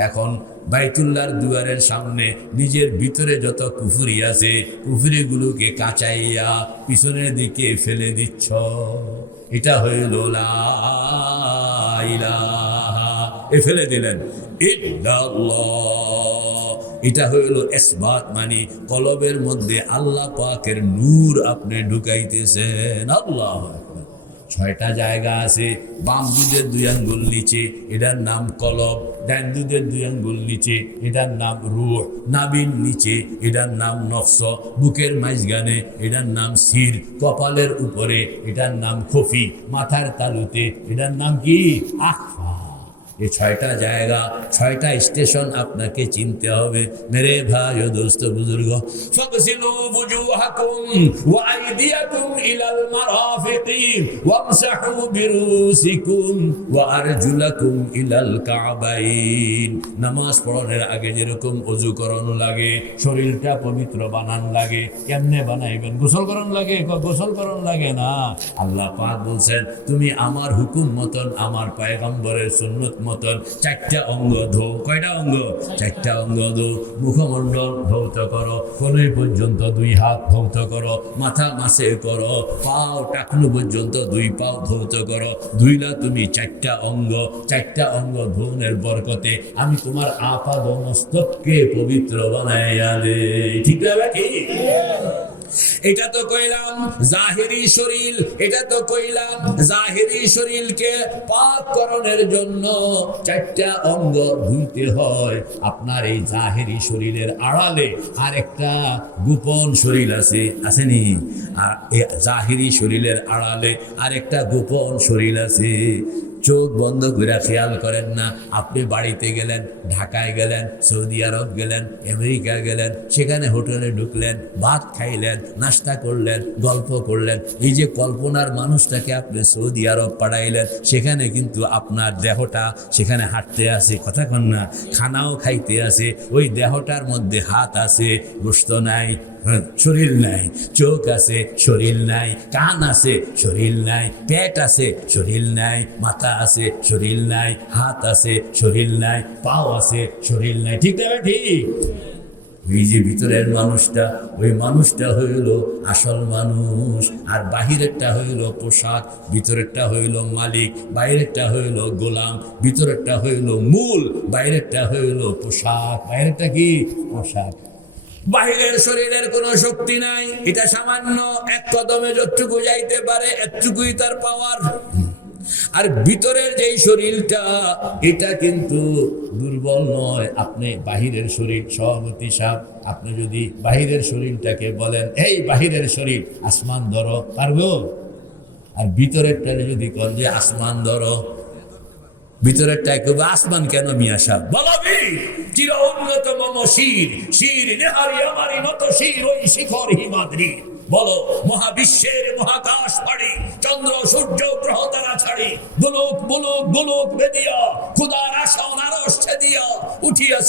এখন বাইতুল্লাহর দুয়ারের সামনে নিজের ভিতরে যত কুফরি আছে কুফরিগুলোকে কাঁচাইয়া পিছনের দিকে ফেলে দিচ্ছ। এটা হইল লা ইলাহা, এ ফেলে দিলেন ইল্লাল্লাহ। এটা হইল ইসবাত, মানে কলবের মধ্যে আল্লাহ পাকের নূর আপনি ঢুকাইতেছেন। আল্লাহু আকবার। 6টা জায়গা আছে। বাম দুধের 2 আঙ্গুল নিচে, এটার নাম কলব। ডান দুধের 2 আঙ্গুল নিচে, এটার নাম রূহ। নাভির নিচে, এটার নাম নফস। বুকের মাঝখানে, এটার নাম সির। কপালের উপরে, এটার নাম খফি। মাথার তালুতে, এটার নাম কি? আখফা। এই 6টা জায়গা, 6টা স্টেশন আপনাকে চিনতে হবে মেরে ভাই ও দোস্ত বুজুর্গ। ফাগসিলু বুজুহাকুম ওয়া আইদিয়াকুম ইলাল মারাফিকি ওয়ামসাহু বিরুসিকুম ওয়া আরজুলাকুম ইলাল কাবাইন। নামাজ পড়ার আগে যেরকম ওযু করানো লাগে, শরীরটা পবিত্র বানান লাগে। কেমনে বানাইবেন? গোসল করানো লাগে? গোসল করানো লাগে না। আল্লাহ পাক বলছেন, তুমি আমার হুকুম মতন, আমার পয়গম্বরের সুন্নত মতন 4টা অঙ্গ ধো। কয়টা অঙ্গ? 4টা অঙ্গ ধো। মুখমণ্ডল ধৌত করো, কোনই পর্যন্ত 2 হাত ধৌত করো, মাথা মাসে করো, পাও টাকনু পর্যন্ত 2 পাও ধৌত করো। ধুইলা তুমি 4টা অঙ্গ। 4টা অঙ্গ ধৌনের বরকতে আমি তোমার আপাদ মস্তককে পবিত্র বানাইয়া দে। ঠিক আছে কি? এটা তো কইলাম জাহেরি শরীর, এটা তো কইলাম জাহেরি শরীরকে পাক করণের জন্য 4টা অঙ্গ ধুইতে হয়। আপনার এই জাহেরি শরীরের আড়ালে আরেকটা গোপন শরীর আছে, আসেনি? আর এই জাহেরি শরীরের আড়ালে আরেকটা গোপন শরীর আছে। চোখ বন্ধ করে খেয়াল করেন না। আপনি বাড়িতে গেলেন, ঢাকায় গেলেন, সৌদি আরব গেলেন, আমেরিকা গেলেন, সেখানে হোটেলে ঢুকলেন, ভাত খাইলেন, নাস্তা করলেন, গল্প করলেন। এই যে কল্পনার মানুষটাকে আপনি সৌদি আরব পাঠাইলেন, সেখানে কিন্তু আপনার দেহটা সেখানে হাঁটতে আছে, কথা কন না, খানাও খাইতে আছে। ওই দেহটার মধ্যে হাত আছে, গোশত নাই, শরীর নাই, চোখ আছে, শরীর নাই, কান আছে, শরীর নাই, পেট আছে, শরীর নাই, মাথা আছে, শরীর নাই, হাত আছে, শরীর নাই, পাও আছে, শরীর নাই। ঠিক না? ঠিক। ওই যে ভিতরের মানুষটা, ওই মানুষটা হইল আসল মানুষ। আর বাহিরেরটা হইল পোশাক, ভিতরেরটা হইল মালিক, বাইরেরটা হইল গোলাম। ভিতরেরটা হইল মূল, বাইরেরটা হইল পোশাক। বাইরেরটা কি? পোশাক। বাহিরের শরীরের কোনো শক্তি নাই, এটা সামান্য এক কদমে যতটুকু যাইতে পারে এতটুকুই তার পাওয়ার। আর ভিতরের যেই শরীরটা, এটা কিন্তু দুর্বল নয়। আপনি বাহিরের শরীর, সভাপতি সাহেব, আপনি যদি বাহিরের শরীরটাকে বলেন, এই বাহিরের শরীর আসমান ধরো, পারবো? আর ভিতরেরটা যদি কন যে আসমান ধরো, ভিতরেরটা কেউ আসমান কেন মিয়া সাহেব বলবি? চির উন্নত মম শির, শির নেহারি আমারি নত শির, ওই শিখর হিমাদ্রি। বলো, মহাবিশ্বের মহাকাশ পাড়ি, চন্দ্র সূর্য গ্রহ তারা ছাড়ি, গোলক গোলক গোলক বেদিয়া, খুদার আসন আরশ ছেদিয়া,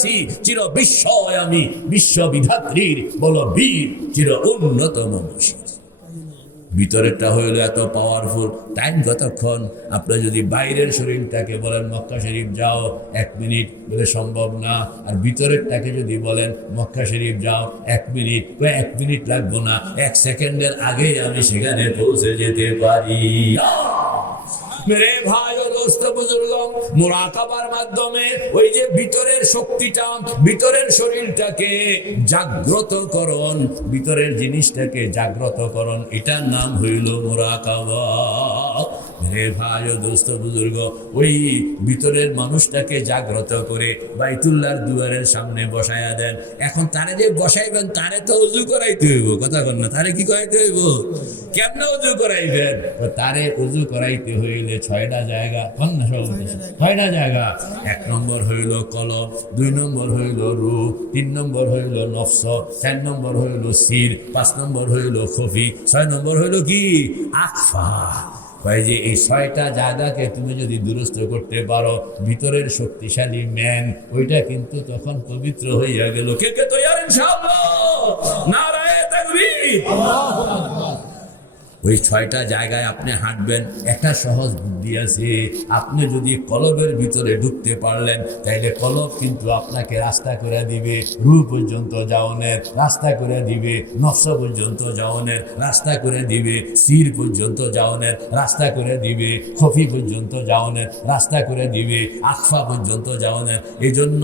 আছি চির বিস্ময় আমি, বিশ্ববিধাত্রীর বলো বীর চির অন্যতম বশীর। ভিতরেরটা হইল এত পাওয়ারফুল, টাইম কতক্ষণ? আপনার যদি বাইরের শরীরটাকে বলেন মক্কা শরীফ যাও 1 মিনিট, বলে সম্ভব না। আর ভিতরেরটাকে যদি বলেন মক্কা শরীফ যাও 1 মিনিট, 1 মিনিট লাগবো না, 1 সেকেন্ডের আগেই আমি সেখানে পৌঁছে যেতে পারি। মেরে ভাই ও দোস্ত বুজুর্গ, মুরাকাবার মাধ্যমে ওই যে ভিতরের শক্তিটা, ভিতরের শরীরটাকে জাগ্রত করুন, ভিতরের জিনিসটাকে জাগ্রত করুন, এটার নাম হইল মুরাকাবা। রে ভাই ও দোস্ত বুজুর্গ, ওই ভিতরের মানুষটাকে জাগ্রত করে বাইতুল্লাহর দুয়ারের সামনে বসায়া দেন। এখন তারে যে বসাইবেন তারে তো উজু করাইতে হইব, কথা বল না, তারে কি করাইতে হইব? কেমনে উজু করাইবেন? তারে উজু করাইতে হইলে 6টা জায়গা, কোন না সব 6টা জায়গা। 1 নম্বর হইল কলব, 2 নম্বর হইল রূহ, 3 নম্বর হইল নফস, 4 নম্বর হইল সির, 5 নম্বর হইল খফি, 6 নম্বর হইল কি আকফা। ভাই যে এই 6টা জায়গাকে তুমি যদি দুরস্ত করতে পারো, ভিতরের শক্তিশালী ম্যান ওইটা কিন্তু তখন পবিত্র হইয়া গেল। কে কে তৈয়ার ইনশাআল্লাহ? নারায়ে তাকবীর। আল্লাহু আকবার। ওই 6টা জায়গায় আপনি হাঁটবেন। একটা সহজ বুদ্ধি আছে, আপনি যদি কলবের ভিতরে ঢুকতে পারলেন তাইলে কলব কিন্তু আপনাকে রাস্তা করে দিবে রূহ পর্যন্ত যাওনের, রাস্তা করে দিবে নফস পর্যন্ত যাওনের, রাস্তা করে দিবে সির পর্যন্ত যাওনের, রাস্তা করে দিবে খফি পর্যন্ত যাওনের, রাস্তা করে দিবে আকফা পর্যন্ত যাওনের। এই জন্য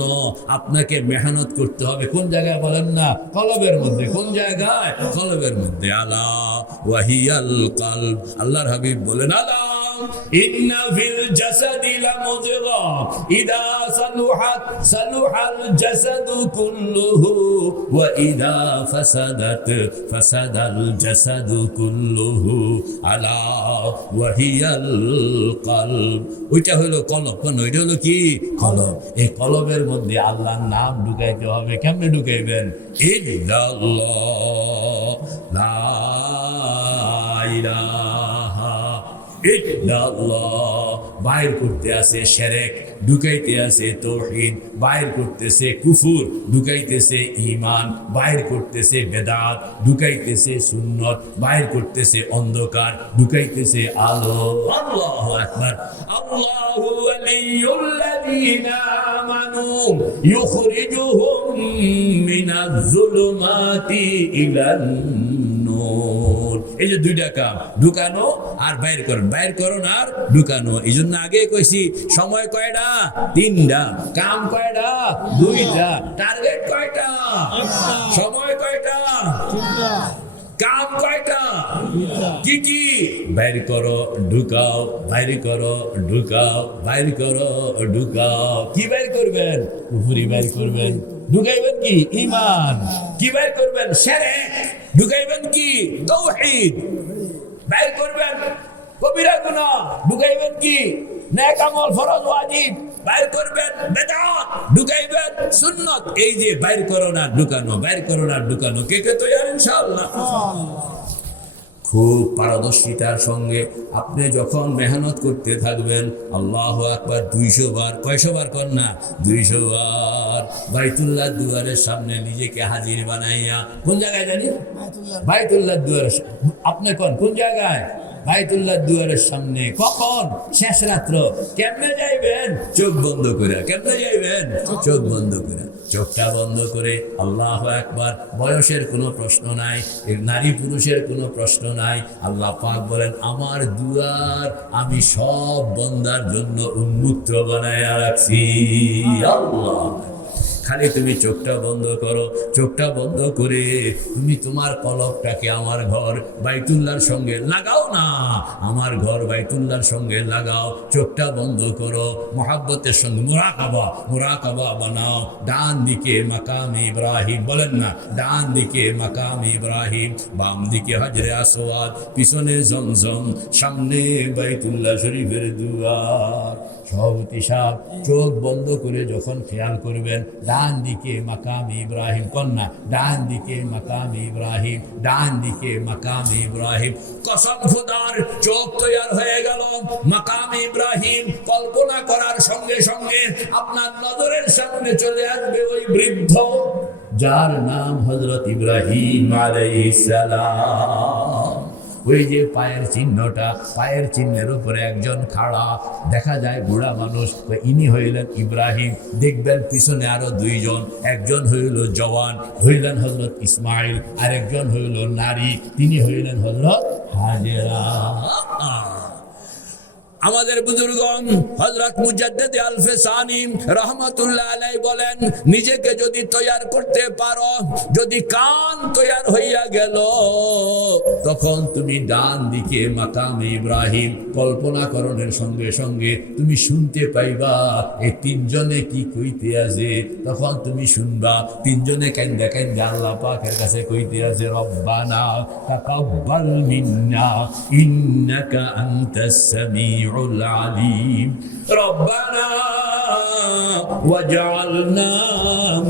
আপনাকে মেহনত করতে হবে। কোন জায়গায় বলেন না? কলবের মধ্যে। কোন জায়গায়? কলবের মধ্যে। আলা ওয়াহিয়াল কলব। আল্লাহর হাবিব বলেন, আলা ইন্না ফিল জাসাদি লামুযগা ইদা সালুহাত সালুহাল জাসাদু কুল্লুহু ওয়া ইদা ফাসাদাত ফাসাদাল জাসাদু কুল্লুহু আলা ওয়াহিয়াল কলব। ওইটা হলো কলব। কোন? ওইটা হলো কি? কলব। এই কলবের মধ্যে আল্লাহর নাম ঢুকাইতে হবে। কেমনে ঢুকাইবেন? ইল্লাল্লাহ, লা ইলাহা ইল্লাল্লাহ। বাইর করতে আছে শিরক, ঢুকাইতে আছে তাওহীদ, বাইর করতেছে কুফর, ঢুকাইতেছে ঈমান, বাইর করতেছে বেদাত, ঢুকাইতেছে সুন্নাত, বাইর করতেছে অন্ধকার, ঢুকাইতেছে আলো। আল্লাহু আকবার। আল্লাহু ওয়ালিয়ুল্লাযীনা আমানু ইউখরিজুহুম মিনাজ যুলুমাতি ইলান নূর। এই যে 2টা কাম, ঢুকানো আর বাইর করুন, বাইর করুন আর ঢুকানো। এই জন্য আগে কইছি সময় কয়টা? 3টা। কাম কয়টা? 2টা। টার্গেট কয়টা? সময় কয়টা? কাম কয়টা? কি কি? বাইর করো, ঢুকাও, বাইর করো, ঢুকাও, বাইর করো, ঢুকাও। কি বাইর করবেন? কুফরি বাইর করবেন। ঢুকাইবেন কি? ঈমান। কি বাইর করবেন? শিরক। ঢুকাইবেন কি? তাওহীদ। বাইর করবেন কবিরা গুনাহ। ঢুকাইবেন কি? নেক আমল, ফরজ ওয়াজিব। বাইর করবেন বেদাত, ঢুকাইবেন সুন্নাত। এই যে বাইর করো না ঢুকানো, বাইর করো না ঢুকানো। কে কে তৈয়ার ইনশাআল্লাহ? খুব পারদর্শিতার সঙ্গে আপনি যখন মেহনত করতে থাকবেন, আল্লাহু আকবার, 200 বার, কয়শো বার কর না? 200 বার বাইতুল্লাহ দুয়ারের সামনে নিজেকে হাজির বানাইয়া। কোন জায়গায় জানি? বাইতুল্লাহ দুয়ারের। আপনি কোন জায়গায়? বাইতুল্লাহ দুয়ারের সামনে। কখন? শেষ রাত্র। কেমনে যাইবেন? চোখ বন্ধ করে। কেমনে যাইবেন? চোখ বন্ধ করে। চোখটা বন্ধ করে আল্লাহু আকবার। বয়সের কোনো প্রশ্ন নাই, নারী পুরুষের কোনো প্রশ্ন নাই। আল্লাহ পাক বলেন, আমার দুয়ার আমি সব বান্দার জন্য উন্মুক্ত বানায়া রাখছি। আল্লাহ, খালি তুমি চোখটা বন্ধ করো। চোখটা বন্ধ করে তুমি তোমার কলবটাকে আমার ঘর বাইতুল্লাহর সঙ্গে লাগাও না, আমার ঘর বাইতুল্লাহর সঙ্গে লাগাও। চোখটা বন্ধ করো, মহাব্বতের সঙ্গে মুরাকাবা বানাও। ডান দিকে মাকাম ইব্রাহিম, বলেন না, ডান দিকে মাকাম ইব্রাহিম, বাম দিকে হজরে আসওয়াদ, পিছনে জমজম, সামনে বাইতুল্লাহ শরীফের দুয়ার। সভাপতি সাহেব চোখ বন্ধ করে যখন খেয়াল করবেন, ডান দিকে মাকাম ইব্রাহিম, কন্যা ডান দিকে মাকাম ইব্রাহিম, ডান দিকে মাকাম ইব্রাহিম। কসম খোদার, চোখ তৈয়ার হয়ে গেল। মাকাম ইব্রাহিম কল্পনা করার সঙ্গে সঙ্গে আপনার নজরের সামনে চলে আসবে ওই বৃদ্ধ, যার নাম হযরত ইব্রাহিম আলাইহিস সালাম। ওই যে পায়ের চিহ্নটা, পায়ের চিহ্নের উপরে একজন খাড়া, দেখা যায় বুড়া মানুষ, ইনি হইলেন ইব্রাহিম। দেখবেন পিছনে আরো দুইজন, একজন হইল জওয়ান, হইলেন হযরত ইসমাইল, আর একজন হইল নারী, তিনি হইলেন হযরত হাজেরা। আমাদের বুজুর্গণ হযরত মুজাদ্দিদ আলফে সানি রহমাতুল্লাহ আলাইহি বলেন, নিজেকে যদি তৈয়ার করতে পারো, যদি কান তৈয়ার হইয়া গেল, তখন তুমি ডান দিকে মাকাম ইব্রাহিম কল্পনা করণের সঙ্গে সঙ্গে তুমি শুনতে পাইবা এই তিনজনে কি কইতে আছে। তখন তুমি শুনবা তিনজনে কান্দা কান্দা আল্লাহ পাকের কাছে কইতে আছে, রব্বানা তাকাব্বাল মিন্না ইন্নাকা আনতাস সামিউল আলিম, রব্বানা ওয়াজআলনা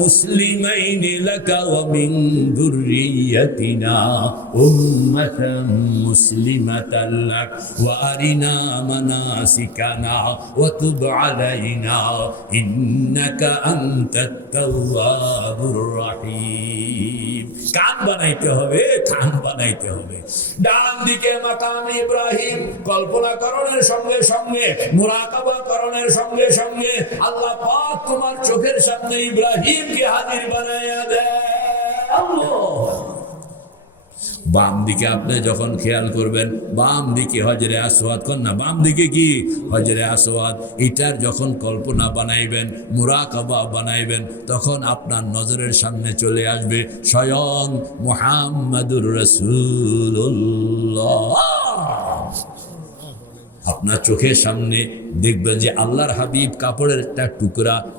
মুসলিমাইনি লাকা ওয়া মিন যুররিয়্যাতিনা উম্মাতাম মুসলিমাতান লাক ওয়া আরিনা মানাসিকানা ওয়া তুব আলাইনা ইন্নাকা আনতাত তাওয়াবুর রহিম। কান বানাইতে হবে, কান বানাইতে হবে। ডান দিকে মাকাম ইব্রাহিম কল্পনা করণের সঙ্গে সঙ্গে, মুরাকাবা করণের সঙ্গে সঙ্গে আল্লাহ পাক তোমার চোখের সামনে ইব্রাহিমকে হাজির বানাইয়া দেয়। বাম দিকে আপনি যখন খেয়াল করবেন, বাম দিকে হজরে আসওয়াদ, কন্যা বাম দিকে কি হজরে আসওয়াদ, এটার যখন কল্পনা বানাইবেন, মুরাকাবা বানাইবেন, তখন আপনার নজরের সামনে চলে আসবে স্বয়ং মুহাম্মাদুর রাসূলুল্লাহ। আপনার চোখের সামনে দেখবেন যে আল্লাহর হাবিব কাপড়ের একটা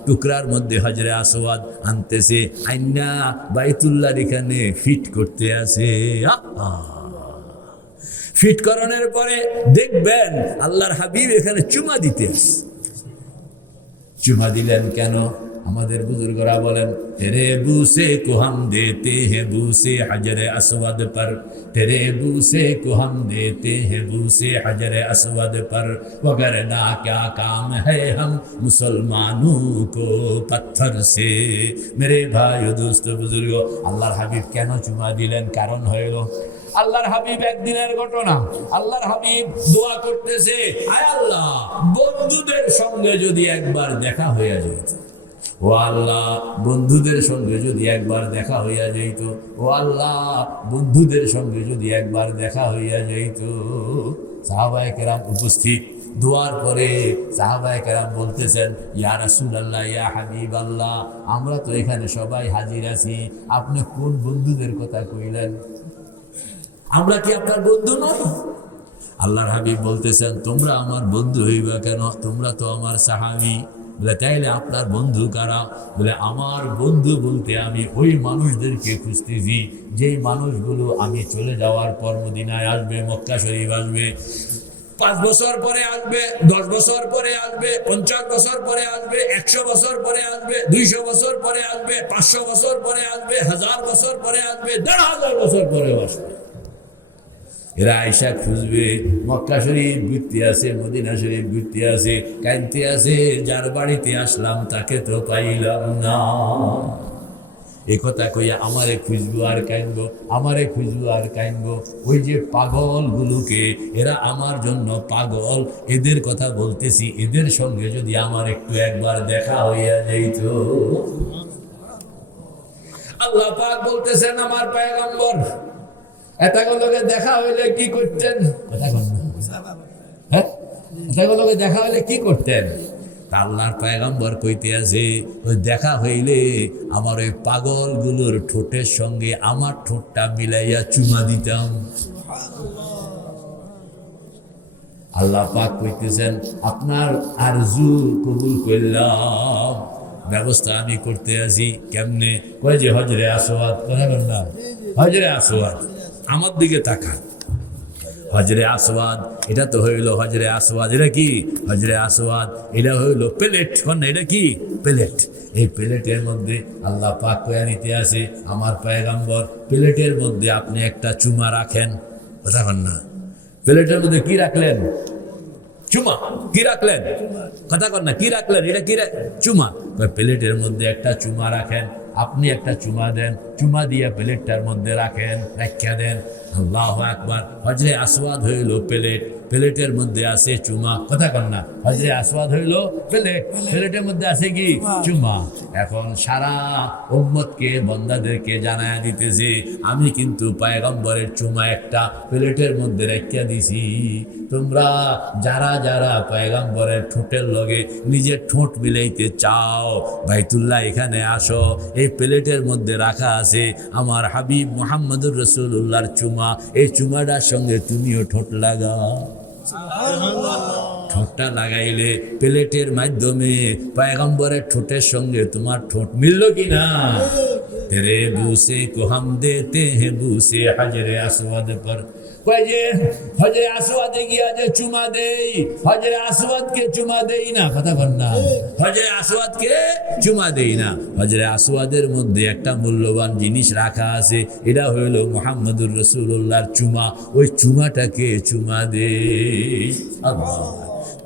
টুকরার মধ্যে হজরে আসওয়াদ আনতেছে, আইনা বাইতুল্লাহর এখানে ফিট করতে আছে। ফিট করানোর পরে দেখবেন আল্লাহর হাবিব এখানে চুমা দিতে আছে। চুমা দিলেন কেন? আমাদের বুজুর্গরা বলেন, তেরে বুসে কো হাম দেতে हैं বুসে হজরে আসওয়াদ पर, तेरे बूसे को हम देते हैं बूसे हजरे अस्वद पर, वगरना क्या काम है हम मुसलमानों को पत्थर से। मेरे भाई दोस्त बुजुर्ग, আল্লাহর হাবিব কেন চুমা দিলেন? কারণ হইল আল্লাহর হাবিব একদিনের ঘটনা। আল্লাহর হাবিব দোয়া করতেছে, আয় আল্লাহ, বন্ধুদের সঙ্গে যদি একবার দেখা হইয়া যেত, ও আল্লাহ, বন্ধুদের সঙ্গে যদি একবার দেখা হইয়া যাইত, ও আল্লাহ, বন্ধুদের সঙ্গে যদি একবার দেখা হইয়া যাইত। সাহাবায়ে কেরাম উপস্থিত। দোয়ার পরে সাহাবায়ে কেরাম বলতেছেন, ইয়া রাসূলুল্লাহ, ইয়া হাবিবাল্লাহ, আমরা তো এখানে সবাই হাজির আছি, আপনি কোন বন্ধুদের কথা কইলেন? আমরা কি আপনার বন্ধু নই? আল্লাহর হাবিব বলতেছেন, তোমরা আমার বন্ধু হইবা কেন? তোমরা তো আমার সাহাবী। বলে, তাইলে আপনার বন্ধু কারা? বলে, আমার বন্ধু বলতে আমি ওই মানুষদেরকে খুঁজতেছি, যেই মানুষগুলো আমি চলে যাওয়ার পর মদিনায় আসবে, মক্কা শরীফ আসবে, 5 বছর পরে আসবে, 10 বছর পরে আসবে, 50 বছর পরে আসবে, 100 বছর পরে আসবে, 200 বছর পরে আসবে, 500 বছর পরে আসবে, 1000 বছর পরে আসবে, 1500 বছর পরে আসবে। এরা আয়সা খুঁজবে, মক্কা শরীফ ঘুরতে আসে, মদিনা শরীফ ঘুরতে আসে, কাঁদতে আসে, যার বাড়িতে আসলাম তাকে তো পাইলাম না। একথা কইয়া আমারে খুঁজবো আর কাঁদবো, আমারে খুঁজবো আর কাঁদবো। ওই যে পাগলগুলোকে, এরা আমার জন্য পাগল, এদের কথা বলতেছি, এদের সঙ্গে যদি আমার একটু একবার দেখা হইয়া যাইত। আল্লাহ পাক বলতেছেন, আমার পয়গম্বর, এতগুলোকে দেখা হইলে কি করতেন? এতগুলোকে দেখা হইলে কি করতেন? আল্লাহর পয়গম্বর কইতে আছে, ওই দেখা হইলে আমার ওই পাগলগুলোর ঠোঁটের সঙ্গে আমার ঠোঁটটা মিলাইয়া চুমা দিতাম। আল্লাহ পাক কইতেছেন, আপনার আরজু কবুল করলাম, ব্যবস্থা আমি করতে আছি। কেমনে? কয় যে হজরে আসওয়াদ, কথা বল না, হজরে আসওয়াদ। আমার দিকে তাকান, হজরে আসওয়াদ, এটা তো হইল হজরে আসওয়াদ। এটা কি হজরে আসওয়াদ? এটা হইল প্লেট। এটা কি প্লেট? এই প্লেটের মধ্যে আল্লাহ পাক কয়া নিতে আসে, আমার পয়গম্বর প্লেটের মধ্যে আপনি একটা চুমা রাখেন। কথা কন না, প্লেটের মধ্যে কি রাখলেন? চুমা। কি রাখলেন? কথা কন না, কি রাখলেন? এটা কি চুমা। প্লেটের মধ্যে একটা চুমা রাখেন, আপনি একটা চুমা দেন, চুমা দিয়ে প্লেটটার মধ্যে রাখেন, রাখিয়া দেন। আল্লাহু আকবার। হজরে আসওয়াদ হইল প্লেট, প্লেটের মধ্যে আছে চুমা। কথা কন না, হজরে আসওয়াদ হইল প্লেট, প্লেটের মধ্যে আছে কি? চুমা। এখন সারা উম্মতকে, বান্দাদেরকে জানায়া দিতেছে, আমি কিন্তু পয়গম্বরের চুমা একটা প্লেটের মধ্যে রাখিয়া দিছি। তোমরা যারা যারা পয়গম্বরের ঠোঁটের লগে নিজের ঠোঁট মিলাইতে চাও, বাইতুল্লাহ এখানে আসো। এই প্লেটের মধ্যে রাখা আছে আমার হাবিব মুহাম্মদুর রাসূলুল্লাহর চুমা। এই চুমাটার সঙ্গে তুমিও ঠোঁট লাগাও। ঠোঁটটা লাগাইলে প্লেটের মাধ্যমে পয়গম্বরের ঠোঁটের সঙ্গে তোমার ঠোঁট মিলল কিনা? তেরে বুসে কো হাম দেতে हैं বুসে হজরে আসওয়াদ पर। যে হজরে আসওয়াদে গিয়া যে চুমা দেই, হজরে আসওয়াদকে চুমা দেই না। কথা বল না, হজরে আসওয়াদকে চুমা দেই না। হজরে আসওয়াদের মধ্যে একটা মূল্যবান জিনিস রাখা আছে, এটা হইল মুহাম্মদুর রাসূলুল্লাহর চুমা। ওই চুমাটাকে চুমা দেই। আল্লাহ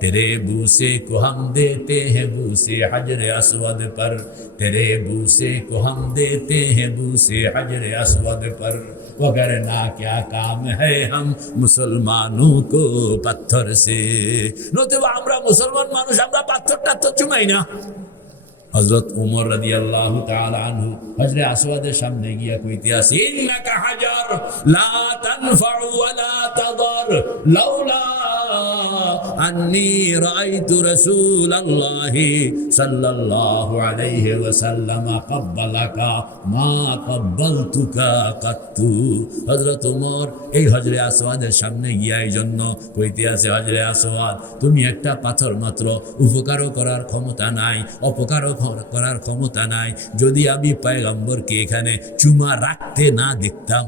तेरे बूसे को हम देते हैं बूसे हजर अस्वद पर, तेरे बूसे को हम देते हैं बूसे हजर अस्वद पर, वगरना क्या काम है हम मुसलमानों को पत्थर से। नतुबा আমরা মুসলমান মানুষ, আমরা পাথরটা তো চুমাই না। হযরত ওমর রাদিয়াল্লাহু তাআলা আনহু হজরে আসওয়াদের সামনে গিয়া কইতে আছে, ইন্নাকা হাজার লা তানফাউ ওয়া লা তাদর লাউলা আন্নী রাআইতু রাসূলাল্লাহি সাল্লাল্লাহু আলাইহি ওয়াসাল্লাম ক্বাবালাকা মা ক্বাবালতুকা কাত্তু। হযরত ওমর এই হজরে আসওয়াদের সামনে গিয়া এই জন্য কইতে আছে, হজরে আসওয়াদ তুমি একটা পাথর মাত্র, উপকারও করার ক্ষমতা নাই, অপকারও করার ক্ষমতা নাই। যদি আমি পয়গম্বরকে এখানে চুমা রাখতে না দেখতাম,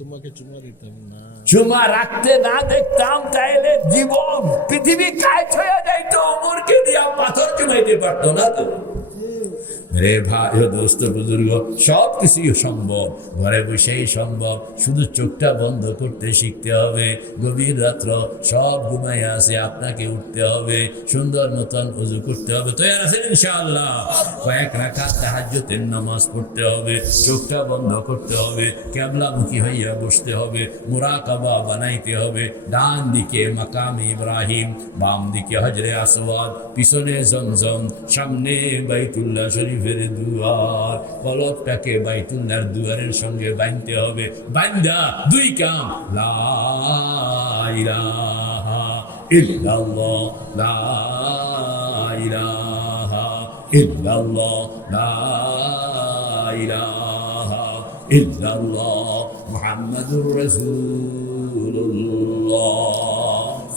তোমাকে চুমা দিতাম না, চুমা রাখতে না দেখতাম, তাইলে জীবন পৃথিবী কাজ হয়ে যাইতো। ওমরকে দিয়া পাথর চুমাইতে পারতো না তো। রে ভাই ও দোস্ত বুজুর্গ, সব কিছুই সম্ভব, ঘরে বসেই সম্ভব। শুধু চোখটা বন্ধ করতে শিখতে হবে। গভীর রাত্র সব ঘুমাইয়া আছে, আপনাকে উঠতে হবে, সুন্দর মতন ওযু করতে হবে। তৈরি আছেন ইনশাআল্লাহ? কয়েক রাকাত তাহাজ্জুদের নামাজ পড়তে হবে, চোখটা বন্ধ করতে হবে, কিবলামুখী হইয়া বসতে হবে, মুরাকাবা বানাইতে হবে। ডান দিকে মাকামে ইব্রাহিম, বাম দিকে হজরে আসওয়াদ, পিছনে জমজম, সামনে বাইতুল্লাহ শরীফের দুয়ার। কলবটাকে বাইতুল্লাহর দুয়ারের সঙ্গে বাঁধতে হবে। বান্দা দুই কাম, লা ইলাহা ইল্লাল্লাহ, লা ইলাহা ইল্লাল্লাহ, লা ইলাহা ইল্লাল্লাহ মুহাম্মাদুর রাসূলুল্লাহ।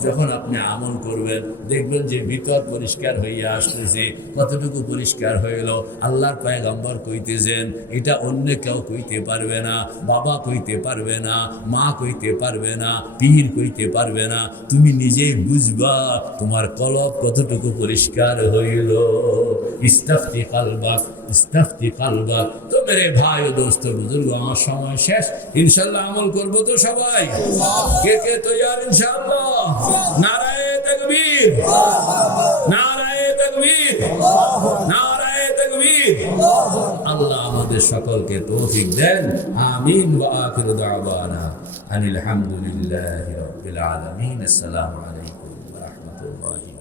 যখন আপনি আমল করবেন দেখবেন যে ভিতর পরিষ্কার হইয়া আসতেছে। কতটুকু পরিষ্কার হইল? আল্লাহর পয়গম্বর কইতেছেন, এটা অন্য কেউ কইতে পারবে না, বাবা কইতে পারবে না, মা কইতে পারবে না, পীর কইতে পারবে না। তুমি নিজেই বুঝবা তোমার কলব কতটুকু পরিষ্কার হইল। ইস্তাফতি কালবাক, ইস্তাফতি কালবাক। তো মেরে ভাই ও দোস্ত বুজুর্গ, আমার সময় শেষ। ইনশাআল্লাহ আমল করবো তো সবাই? কে কে তৈয়ার ইনশাআল্লাহ? নারায়ে তাকবীর, নারায়ে তাকবীর, নারায়ে তাকবীর। আল্লাহ আমাদের সকলকে তৌফিক দেন। আমিন। ওয়া আখিরু দাওয়ানা আনিল হামদুলিল্লাহি রাব্বিল আলামিন। আসসালামু আলাইকুম ওয়া রাহমাতুল্লাহি।